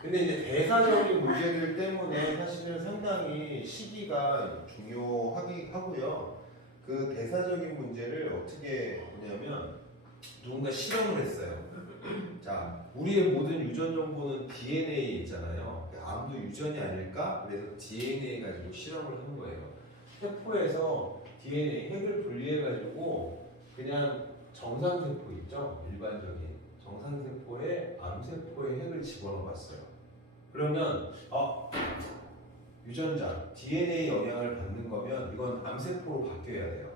근데 이제 대사적인 문제들 때문에 사실은 상당히 시기가 중요하고요. 그 대사적인 문제를 어떻게 보냐면 누군가 실험을 했어요. 자, 우리의 모든 유전 정보는 DNA에 있잖아요. 암도 유전이 아닐까? 그래서 DNA 가지고 실험을 한 거예요. 세포에서 DNA 핵을 분리해 가지고 그냥 정상세포 있죠? 일반적인 정상세포에 암세포에 핵을 집어넣어 봤어요. 그러면 유전자 DNA 영향을 받는 거면 이건 암세포로 바뀌어야 돼요.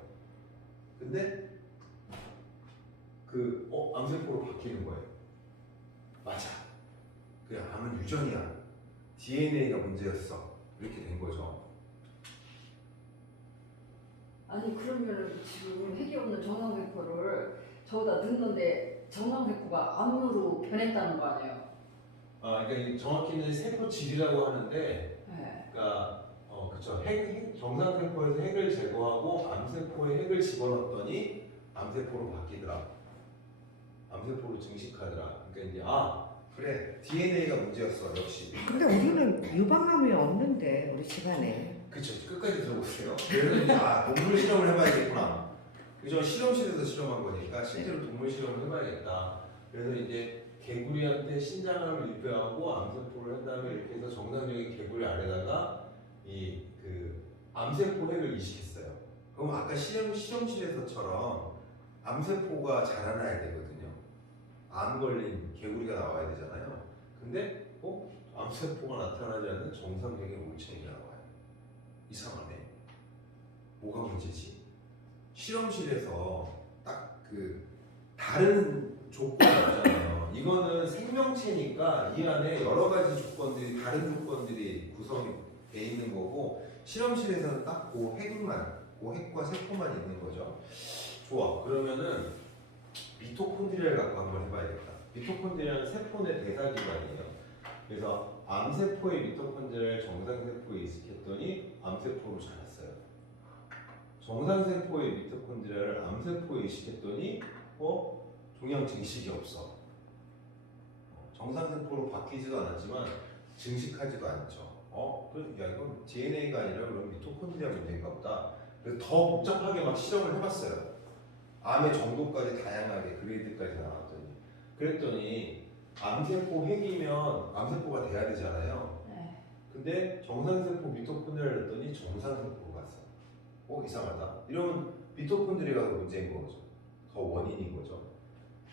근데 암세포로 바뀌는 거예요. 맞아. 그 암은 유전이야. DNA가 문제였어. 이렇게 된 거죠. 아니 그러면 지금 핵이 없는 정상세포를 저기다 넣는데 정상세포가 암으로 변했다는 거 아니에요? 그러니까 정확히는 세포질이라고 하는데, 네. 그러니까 그쵸. 정상세포에서 핵을 제거하고 암세포에 핵을 집어넣었더니 암세포로 바뀌더라. 암세포로 증식하더라. 그러니까 이제 그래 DNA가 문제였어 역시. 근데 우리는 유방암이 없는데 우리 집안에. 그쵸. 끝까지 들어보세요. 그래서 이제 동물 실험을 해봐야겠구나. 그죠. 실험실에서 실험한 거니까 실제로 동물 실험을 해봐야겠다. 그래서 이제 개구리한테 신장암을 입혀하고 암세포를 한 다음에 이렇게 해서 정상적인 개구리 알에다가 그 암세포 핵을 이식했어요. 그럼 아까 실험실에서처럼 암세포가 자라나야 되거든요. 암 걸린 개구리가 나와야 되잖아요. 근데 암세포가 나타나지 않는 정상적인 올챙이가 나와요. 이상하네. 뭐가 문제지? 실험실에서 딱 그 다른 조건이 없잖아요. 이거는 생명체니까 이 안에 여러 가지 조건들이 다른 조건들이 구성이 돼 있는 거고 실험실에서는 딱 그 핵과 세포만 있는 거죠. 좋아. 그러면은 미토콘드리아를 갖고 한번 해봐야겠다. 미토콘드리아는 세포 내 대사기관이에요. 그래서 암세포의 미토콘드리아를 정상세포에 이식했더니 암세포로 자랐어요. 정상세포의 미토콘드리아를 암세포에 이식했더니 종양 증식이 없어. 정상세포로 바뀌지도 않았지만 증식하지도 않죠. 이건 DNA가 아니라 그럼 미토콘드리아 문제인가 보다. 그래서 더 복잡하게 막 실험을 해봤어요. 암의 정도까지 다양하게 그레이드까지 나왔더니 그랬더니 암세포 핵이면 암세포가 돼야 되잖아요. 네. 근데 정상세포 미토콘드리아를 넣었더니 정상세포로 갔어. 이상하다. 이러면 미토콘드리아가 문제인 거죠. 더 원인인 거죠.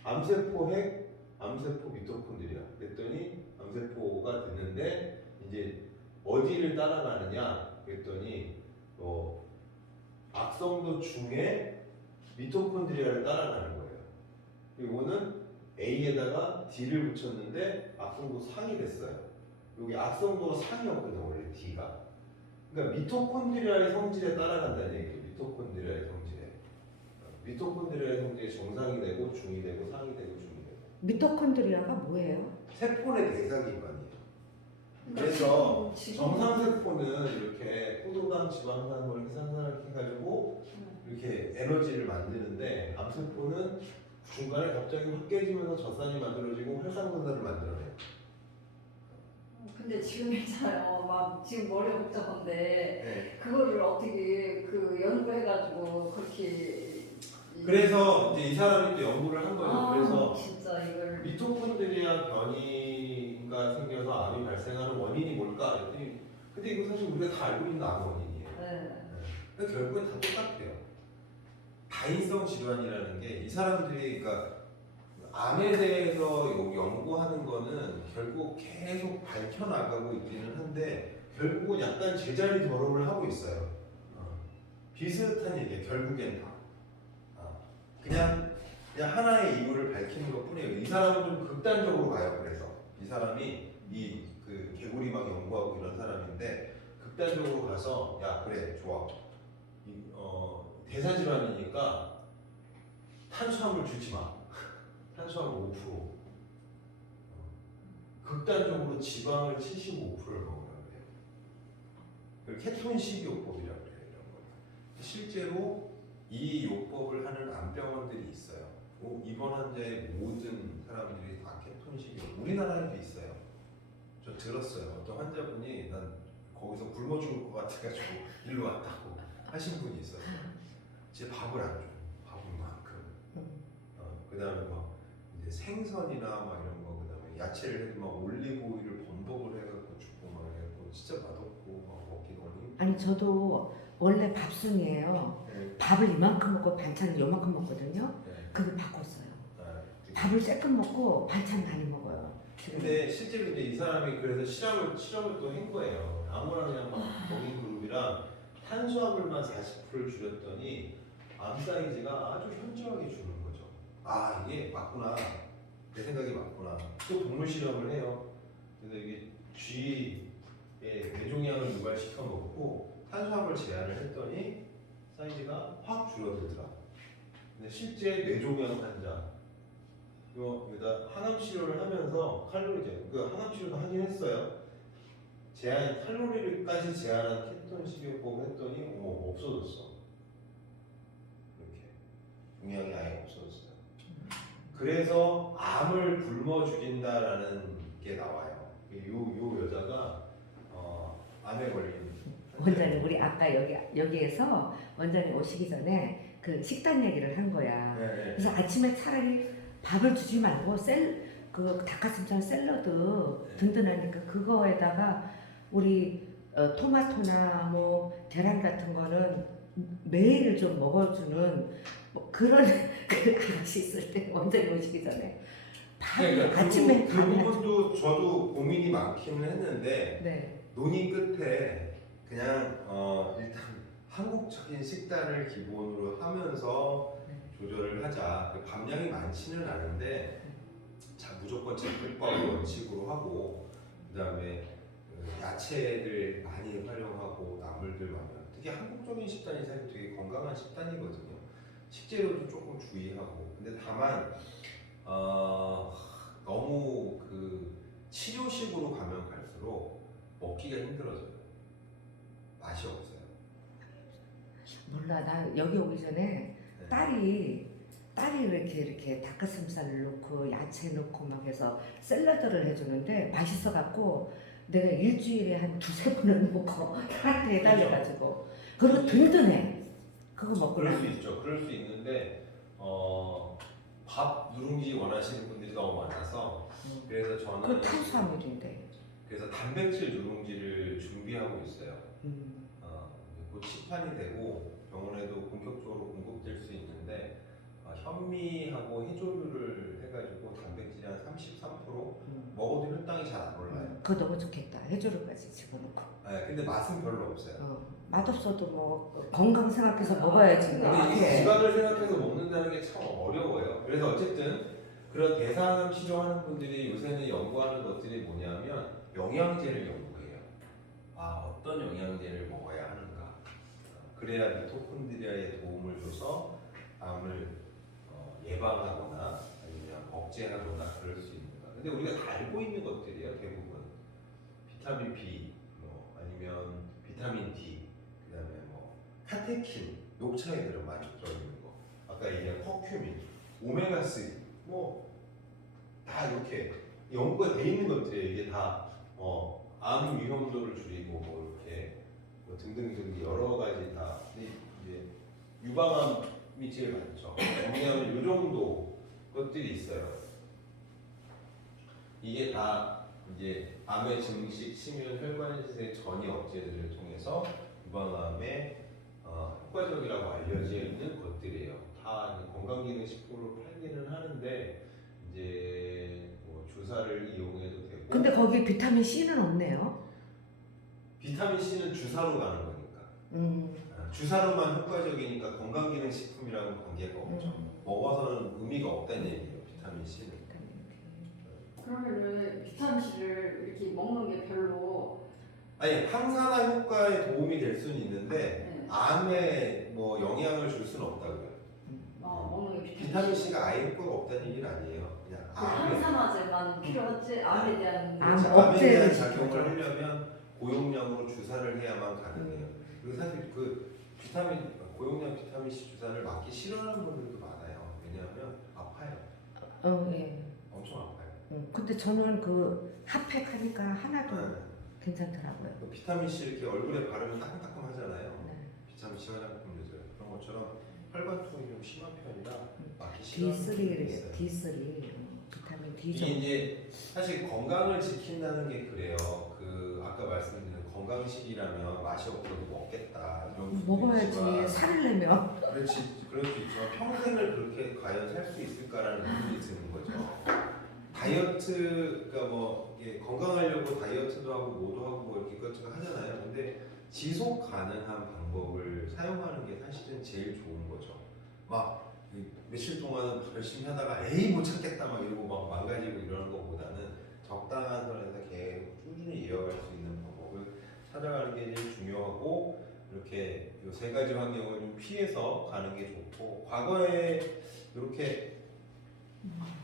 암세포 핵, 암세포 미토콘드리아 그랬더니 암세포가 됐는데 이제 어디를 따라가느냐 그랬더니 악성도 중에 미토콘드리아를 따라가는 거예요. 이거는 A에다가 D를 붙였는데 악성도 상이 됐어요. 여기 악성도가 상이었거든 원래 D가. 그러니까 미토콘드리아의 성질에 따라간다는 얘기예요. 미토콘드리아의 성질에. 미토콘드리아의 성질이 정상이 되고 중이 되고 상이 되고 중이 되고. 미토콘드리아가 뭐예요? 세포의 대사기관이에요. 그래서 정상세포는 이렇게 포도당, 지방산, 뭐 이렇게 산산해가지고 이렇게 에너지를 만드는데 암세포는 중간에 갑자기 확 깨지면서 젖산이 만들어지고 활성산소를 만들어내요. 근데 지금 있잖아요. 막 지금 머리가 복잡한데 네. 그거를 어떻게 그 연구해가지고 그렇게 그래서 이제 이 사람이 또 연구를 한 거죠. 아, 그래서 진짜 이걸 미토콘드리아 변이가 생겨서 암이 발생하는 원인이 뭘까 했더니 근데 이거 사실 우리가 다 알고 있는 암 원인이에요. 네. 근데 결국엔 다 똑같아요. 다인성 질환이라는 게 이 사람들이 그러니까 암에 대해서 연구하는 거는 결국 계속 밝혀나가고 있기는 한데 결국은 약간 제자리 더럼을 하고 있어요. 비슷한 얘기예요. 결국엔 다. 그냥 하나의 이유를 밝히는 것 뿐이에요. 이 사람은 좀 극단적으로 가요. 그래서 이 사람이 이 그 개구리 막 연구하고 이런 사람인데 극단적으로 가서 야 그래 좋아. 대사질환이니까 탄수화물 주지 마. 탄수화물 5%. 극단적으로 지방을 75%를 먹으라고 해요. 그걸 케톤 식이요법이라고 해요. 이런 거. 실제로 이 요법을 하는 암병원들이 있어요. 입원 환자의 모든 사람들이 다 케톤 식이요법. 우리나라에도 있어요. 저 들었어요. 어떤 환자분이 난 거기서 굶어 죽을 것 같아가지고 일로 왔다고 하신 분이 있었어요. 제 밥을 안 줘. 밥은 만큼. 그 다음에 막 이제 생선이나 막 이런 거, 그 다음에 야채를 해도 막 올리브 오일을 범벅을 해갖고 주고 막 해갖고 진짜 맛없고 막 먹기더니. 아니 저도 원래 밥순이에요. 네. 밥을 이만큼 먹고 반찬을 요만큼 먹거든요. 네. 그걸 바꿨어요. 네. 밥을 쬐끔 먹고 반찬 많이 먹어요. 근데 실제로 이제 이 사람이 그래서 실험을 또 한 거예요. 아무나 그냥 막 먹인 그룹이랑 탄수화물만 40%를 줄였더니 암 사이즈가 아주 현저하게 주는 거죠. 아 이게 맞구나. 내 생각이 맞구나. 또 동물 실험을 해요. 그래서 이게 쥐의 뇌종양을 유발시켜 놓고 탄수화물 제한을 했더니 사이즈가 확 줄어들더라. 근데 실제 뇌종양 환자 여기다 항암 치료를 하면서 그 항암 치료도 하긴 했어요. 칼로리까지 제한한 케톤 식이요법을 했더니 없어졌어. 이렇게 종양이 아예 없어졌어요. 그래서 암을 굶어 죽인다라는 게 나와요. 요 여자가 암에 걸린 원장님 우리 아까 여기에서 원장님 오시기 전에 그 식단 얘기를 한 거야. 네. 그래서 아침에 차라리 밥을 주지 말고 그 닭가슴살 샐러드 든든하니까 그거에다가 우리 토마토나 뭐 계란 같은 거는 매일 좀 먹어주는 뭐 그런 그 아저씨 있을 때 원장님 오시기 전에 그러니까 아침에 그 부분도 저도 고민이 많기는 했는데 네. 논의 끝에 그냥 일단 한국적인 식단을 기본으로 하면서 조절을 하자. 감량이 많지는 않은데 무조건 제육밥 원칙으로 하고 그다음에 야채를 많이 활용하고 나물들 많이 하고 특히 한국적인 식단이 사실 되게 건강한 식단이거든요. 식재료도 조금 주의하고 근데 다만 너무 그 치료식으로 가면 갈수록 먹기가 힘들어져요. 맛이 없어요. 몰라 나 여기 오기 전에 네. 딸이 이렇게 닭가슴살 넣고 야채 넣고 막 해서 샐러드를 해주는데 맛있어 갖고 내가 일주일에 한 두세 번은 먹고 딸한테 해달래가지고 그리고 든든해 그거 먹고 그럴 수 나면. 있죠. 그럴 수 있는데 밥 누룽지 원하시는 분들이 너무 많아서 그래서 저는 그 탄수화물인데 그래서 단백질 누룽지를 준비하고 있어요. 곧 시판이 되고 병원에도 본격적으로 공급될 수 있는데 현미하고 해조류를 해가지고 단백질이 한 33% 먹어도 혈당이 잘 안 올라요. 그거 너무 좋겠다 해조류까지 집어넣고 네, 근데 맛은 별로 없어요. 맛없어도 뭐 건강 생각해서 먹어야지 근데 이게 이렇게. 지방을 생각해서 먹는다는 게 참 어려워요. 그래서 어쨌든 그런 대사암 치료하는 분들이 요새는 연구하는 것들이 뭐냐면 영양제를 연구해요. 어떤 영양제를 먹어야 하는가. 그래야 미토콘드리아에 도움을 줘서 암을 예방하거나 아니면 그냥 억제하거나 그럴 수 있는 거. 근데 우리가 다 알고 있는 것들이에요 대부분. 비타민 B, 뭐 아니면 비타민 D, 그다음에 뭐 카테킨, 녹차에 들어 많이 들어있는 거. 아까 얘기한 커큐민, 오메가 3, 뭐 다 이렇게 연구가 돼 있는 것들이에요. 이게 다 암 위험도를 줄이고 뭐 이렇게 뭐 등등등 여러 가지 다 이제 유방암이 제일 많죠. 왜냐하면 이 정도 것들이 있어요. 이게 다 이제 암의 증식, 침윤, 혈관질의 전이 억제들을 통해서 유방암에 효과적이라고 알려져 있는 것들이에요. 다 건강기능식품으로 팔기는 하는데 이제 뭐 주사를 이용해도 되고. 근데 거기 비타민 C는 없네요. 비타민 C는 주사로 가는 거니까. 주사로만 효과적이니까 건강기능식품이랑은 관계가 없죠. 먹어서는 의미가 없다는 얘기예요. 비타민 C는. 그러면은 비타민 C를 이렇게 먹는 게 별로 아니 항산화 효과에 도움이 될 수는 있는데 네. 암에 뭐 영향을 줄 수는 없다고요. 먹는 게 비타민 C가 아예 효과가 없다는 얘기는 아니에요. 그냥 암에 항산화제만 필요하지 암에 대한 암 암에 대한 억제를 작용을 시켜줘. 하려면 고용량으로 주사를 해야만 가능해요. 그리고 사실 그 고용량 비타민 C 주사를 맞기 싫어하는 분들도 많아요. 왜냐하면 아파요. 예. 엄청 아파요. 근데 저는 그 핫팩 하니까 하나도 네. 괜찮더라고요. 그 비타민 C 이렇게 얼굴에 바르면 따끔따끔하잖아요. 네. 비타민 C 화장품 요즘 그런 것처럼 혈관통이 좀 심한 편이라 맞기 싫어하는 D3 분들이 이래요. 있어요. D3 비타민 D 이게 좀. 이제 사실 건강을 지킨다는 게 그래요. 그 아까 말씀드린 건강식이라면 맛이 없어도 먹겠다 이런 분도 먹어야지 있지만 살을 내면. 그렇지 그럴 수 있지만 평생을 그렇게 과연 살 수 있을까라는 의문이 드는 거죠. 다이어트 그러니까 뭐 이게 건강하려고 다이어트도 하고 뭐도 하고 뭐 이렇게 이것저것 하잖아요. 근데 지속 가능한 방법을 사용하는 게 사실은 제일 좋은 거죠. 막 며칠 동안은 열심히 하다가 에이 못 참겠다 막 이러고 막 망가지고 이러는 것보다는 적당한 선에서 계속 꾸준히 이어갈 수 있는 방법을 찾아가는 게 제일 중요하고 이렇게 이 세 가지 환경을 좀 피해서 가는 게 좋고 과거에 이렇게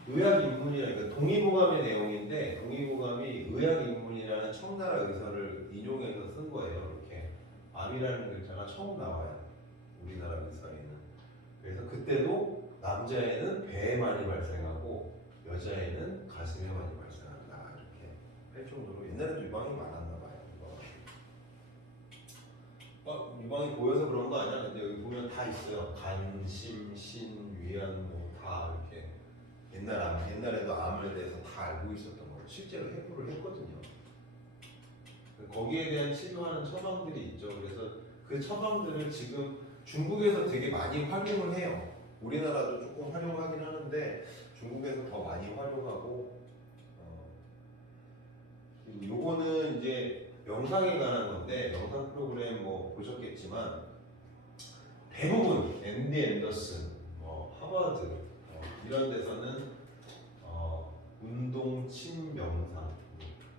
의학 입문이라는 그러니까 동의보감의 내용인데 동의보감이 의학 입문이라는 청나라 의사를 인용해서 쓴 거예요. 이렇게 암이라는 글자가 처음 나와요. 우리나라 의사에는. 그래서 그때도 남자에는 배에 많이 발생하고 여자에는 가슴에 많이 발생한다 이렇게 할 정도로 옛날에도 유방이 많았나 봐요. 유방이 보여서 그런 거 아니야? 근데 여기 보면 다 있어요. 간, 심, 신, 위안 뭐 다 이렇게 옛날에도 암에 대해서 다 알고 있었던 거예요. 실제로 해부를 했거든요. 거기에 대한 치료하는 처방들이 있죠. 그래서 그 처방들을 지금 중국에서 되게 많이 활용을 해요. 우리나라도 조금 활용하긴 하는데 중국에서 더 많이 활용하고 그리고 요거는 이제 명상에 관한 건데 명상 프로그램 뭐 보셨겠지만 대부분 MD 앤더슨, 하버드 이런 데서는 운동, 침, 명상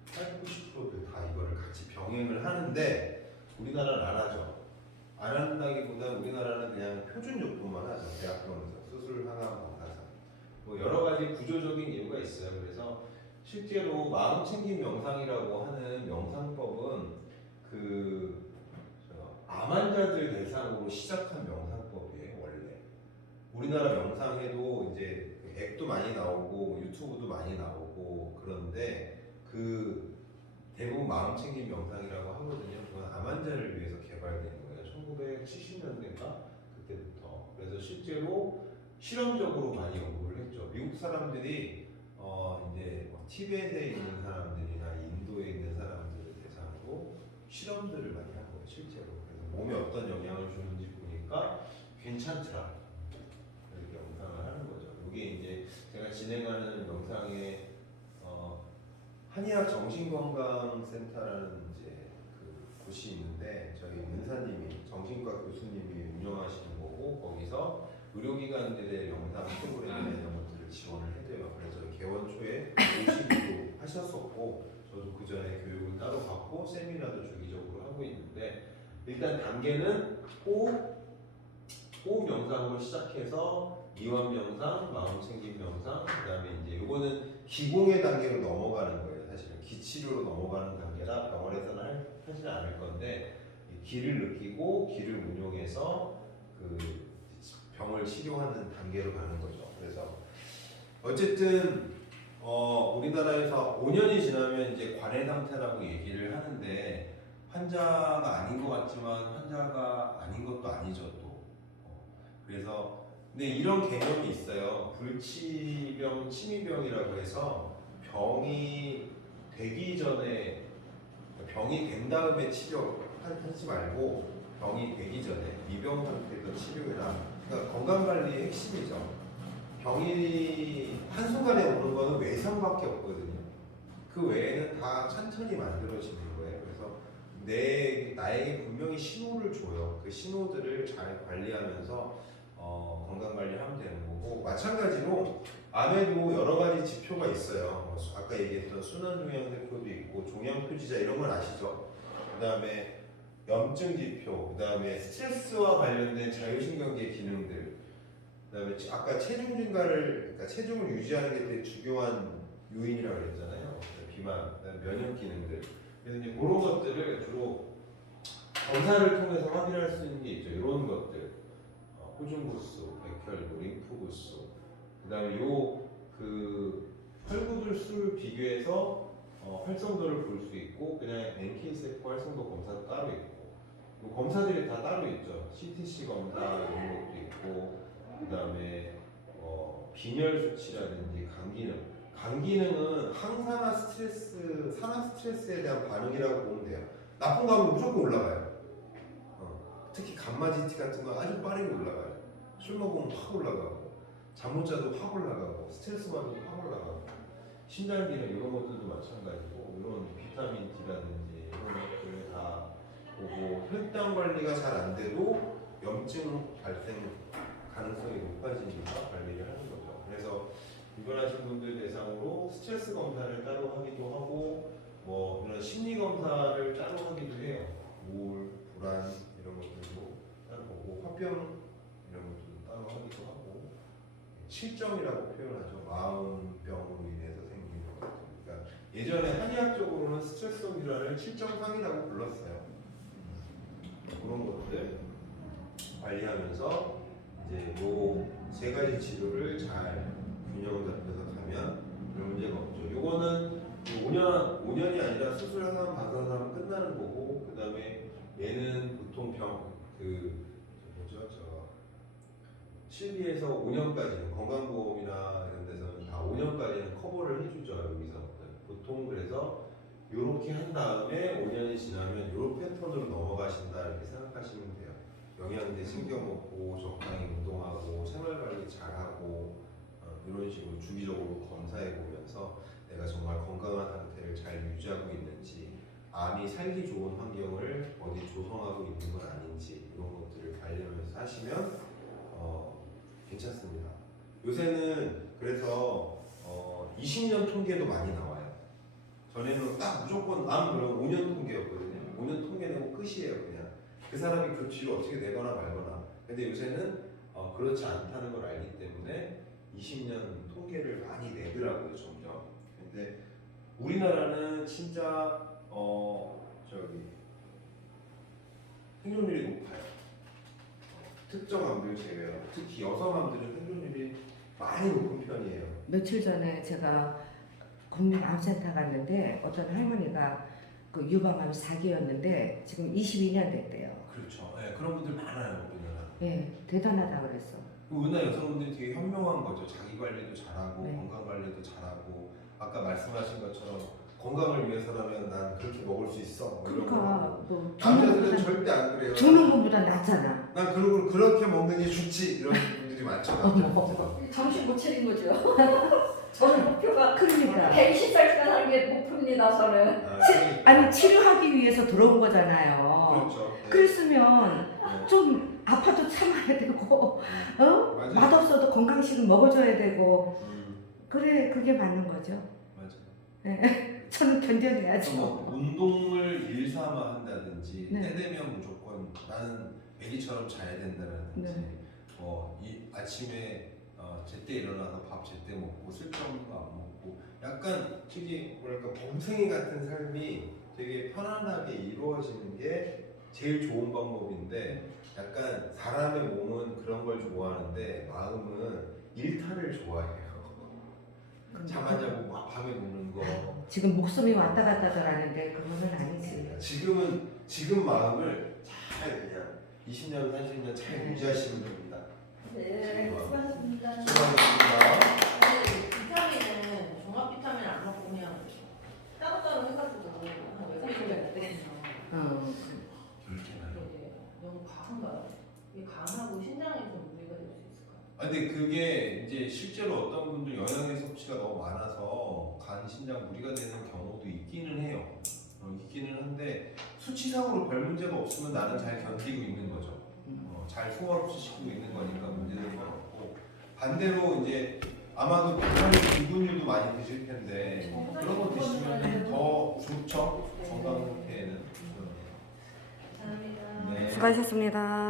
80~90%들 다 이거를 같이 병행을 하는데 우리나라는 안 하죠. 안 한다기보다 우리나라는 그냥 표준요법만 하죠. 대학병원에서 수술, 항암, 방사선 뭐 여러 가지 구조적인 이유가 있어요. 그래서 실제로 마음챙김 명상이라고 하는 명상법은 암 환자들 대상으로 시작한 명상법이에요. 원래 우리나라 명상에도 이제 앱도 많이 나오고 유튜브도 많이 나오고 그런데 대부분 마음챙김 명상이라고 하거든요. 그건 암 환자를 위해서 개발된 거예요. 1970년대인가 그때부터. 그래서 실제로 실험적으로 많이 연구를 했죠. 미국 사람들이 이제 티베트에 있는 사람들이나 인도에 있는 사람들을 대상으로 실험들을 많이 한 거예요. 실제로. 그래서 몸에 어떤 영향을 주는지 보니까 괜찮더라. 이렇게 명상을 하는 거죠. 이게 이제 제가 진행하는 명상의 한의학 정신건강센터라는 이제 그 곳이 있는데 저희 은사님이 정신과 교수님이 운영하시는 거고 거기서 의료기관들의 명상 프로그램이나 이런 것들을 지원을 해줘요. 그래서 개원 초에 오시기도 하셨었고 저도 그 전에 교육을 따로 받고 세미나도 주기적으로 하고 있는데 일단 단계는 호흡 명상으로 시작해서 이완 명상, 마음 챙김 명상, 그다음에 이제 요거는 기공의 단계로 넘어가는 거예요. 사실은 기치료로 넘어가는 단계라 병원에서는 하지 않을 건데 이 기를 느끼고 기를 운용해서 그 병을 치료하는 단계로 가는 거죠. 그래서 어쨌든 우리나라에서 5년이 지나면 이제 관해 상태라고 얘기를 하는데 환자가 아닌 것 같지만 환자가 아닌 것도 아니죠 또. 그래서 근데 이런 개념이 있어요. 불치병, 침이병이라고 해서 병이 되기 전에 병이 된 다음에 치료하지 말고 병이 되기 전에 미병 상태에서 치료해라. 그러니까 건강관리의 핵심이죠. 병이 한순간에 오는 거는 외상밖에 없거든요. 그 외에는 다 천천히 만들어지는 거예요. 그래서 나에게 분명히 신호를 줘요. 그 신호들을 잘 관리하면서 건강 관리를 하면 되는 거고, 마찬가지로 암에도 여러 가지 지표가 있어요. 아까 얘기했던 순환종양세포도 있고 종양표지자 이런 건 아시죠? 그 다음에 염증 지표, 그 다음에 스트레스와 관련된 자율신경계 기능들, 그 다음에 아까 체중 증가를, 그러니까 체중을 유지하는 게 되게 중요한 요인이라고 그랬잖아요. 비만, 그다음에 면역 기능들. 그래서 이제 그런 것들을 주로 검사를 통해서 확인할 수 있는 게 있죠. 이런 것들, 호중 구수, 백혈구, 림프 구수, 그다음에 그 혈구들 수를 비교해서 활성도를 볼 수 있고, 그냥 NK 세포 활성도 검사도 따로 있고, 검사들이 다 따로 있죠. CTC 검사 이런 것도 있고, 그다음에 빈혈 수치라든지 간 기능은 항산화 스트레스, 산화 스트레스에 대한 반응이라고 보면 돼요. 나쁜 거 하면 무조건 올라가요. 특히 감마지티 같은 거 아주 빠르게 올라가요. 술 먹으면 확 올라가고, 잠 못 자도 확 올라가고, 스트레스 받아도 확 올라가고, 신장 기능 이런 것들도 마찬가지고, 이런 비타민 D라든지 이런 것들을 다 보고, 혈당 관리가 잘 안 돼도 염증 발생 가능성이 높아지니까 관리를 하는 거죠. 그래서 입원하신 분들 대상으로 스트레스 검사를 따로 하기도 하고, 뭐 이런 심리 검사를 따로 하기도 해요. 우울, 불안 이런 것들도 따로 보고, 화병 이런 것들도 따로 하기도 하고, 칠정이라고 표현하죠. 마음병으로 인해서 생기는 것들. 그러니까 예전에 한의학적으로는 스트레스 질환을 칠정상이라고 불렀어요. 그런 것들 관리하면서 이제 요 세 가지 치료를 잘 균형을 잡혀서 가면 별 문제가 없죠. 요거는 5년이 아니라 수술 하나 받아서 끝나는 거고, 그 다음에 얘는 보통 실비에서 5년까지는 건강보험이나 이런 데서는 다 5년까지는 커버를 해주죠. 여기서부터 보통. 그래서 요렇게 한 다음에 5년이 지나면 요 패턴으로 넘어가신다 이렇게 생각하시면 돼요. 영양제 챙겨 먹고, 적당히 운동하고, 생활관리 잘하고, 이런 식으로 주기적으로 검사해 보면서 내가 정말 건강한 상태를 잘 유지하고 있는지, 암이 살기 좋은 환경을 어디 조성하고 있는 건 아닌지, 이런 것들을 관리하면서 하시면 괜찮습니다. 요새는 그래서 20년 통계도 많이 나와요. 전에는 딱 무조건 암 그러면 5년 통계였거든요. 5년 통계 내고 끝이에요. 그냥 그 사람이 그 뒤로 어떻게 되거나 말거나. 근데 요새는 그렇지 않다는 걸 알기 때문에 20년 통계를 많이 내더라고요, 점점. 근데 우리나라는 진짜 생존율이 높아요. 특정 암들 제외로. 특히 여성 암들은 생존율이 많이 높은 편이에요. 며칠 전에 제가 국민암센터 갔는데 어떤 할머니가 그 유방암 4기였는데 지금 22년 됐대요. 그렇죠. 네, 그런 분들 많아요, 우리나라. 네, 대단하다 그랬어. 우리나라 여성분들이 되게 현명한 거죠. 자기 관리도 잘하고, 네. 건강 관리도 잘하고, 아까 말씀하신 것처럼 건강을 위해서라면 난 그렇게 먹을 수 있어. 뭐 이런 그러니까 거. 뭐 남자들은 절대 안 그래요. 죽는 것보다 낫잖아. 난 그리고 그렇게 먹는 게 좋지. 이런 분들이 많죠. 남자들. 정신 못 차린 거죠. 저는 목표가 그러니까 120살까지 사는 게 목표입니다. 저는. 아니 치료하기 위해서 들어온 거잖아요. 그렇죠. 네. 그랬으면 네. 좀 아파도 참아야 되고 맞아요. 맛없어도 건강식을 먹어줘야 되고 음, 그래 그게 맞는 거죠. 맞아요. 저는 견뎌내야죠. 뭐 운동을 일삼아 한다든지 네. 때 되면 무조건 나는 애기처럼 자야 된다든지 네. 이 아침에 제때 일어나서 밥 제때 먹고 쓸데없는 거 안 먹고 약간 되게 뭐랄까 범생이 같은 삶이 되게 편안하게 이루어지는 게 제일 좋은 방법인데 약간 사람의 몸은 그런 걸 좋아하는데 마음은 일탈을 좋아해요. 잠 안 자고 막 밤에 노는 거. 지금 목숨이 왔다 갔다 하는데 그거는 아니지. 지금 마음을 잘 그냥 20년, 30년 잘 유지하시면 됩니다. 네, 수고하셨습니다. 수고하셨습니다. 근데 비타민은 종합 비타민 안 먹고 그냥 따로따로 해가지고 한 6개월 됐거든요. 그렇게 나요. 이게 너무 과한가요? 이게 강하고 신장에 좀 무리가 될 수 있을까요? 근데 그게 이제 실제로 어떤 분들 영양의 섭취가 너무 많아서 간 신장 무리가 되는 경우도 있기는 해요. 있기는 한데 수치상으로 별 문제가 없으면 나는 잘 견디고 있는 거죠. 잘 소화를 시키고 있는 거니까 문제될 건 없고 반대로 이제 아마도 비타민 비군류도 많이 드실 텐데 그런 거 드시면 더 좋죠. 건강 상태에는. 감사합니다. 네. 수고하셨습니다.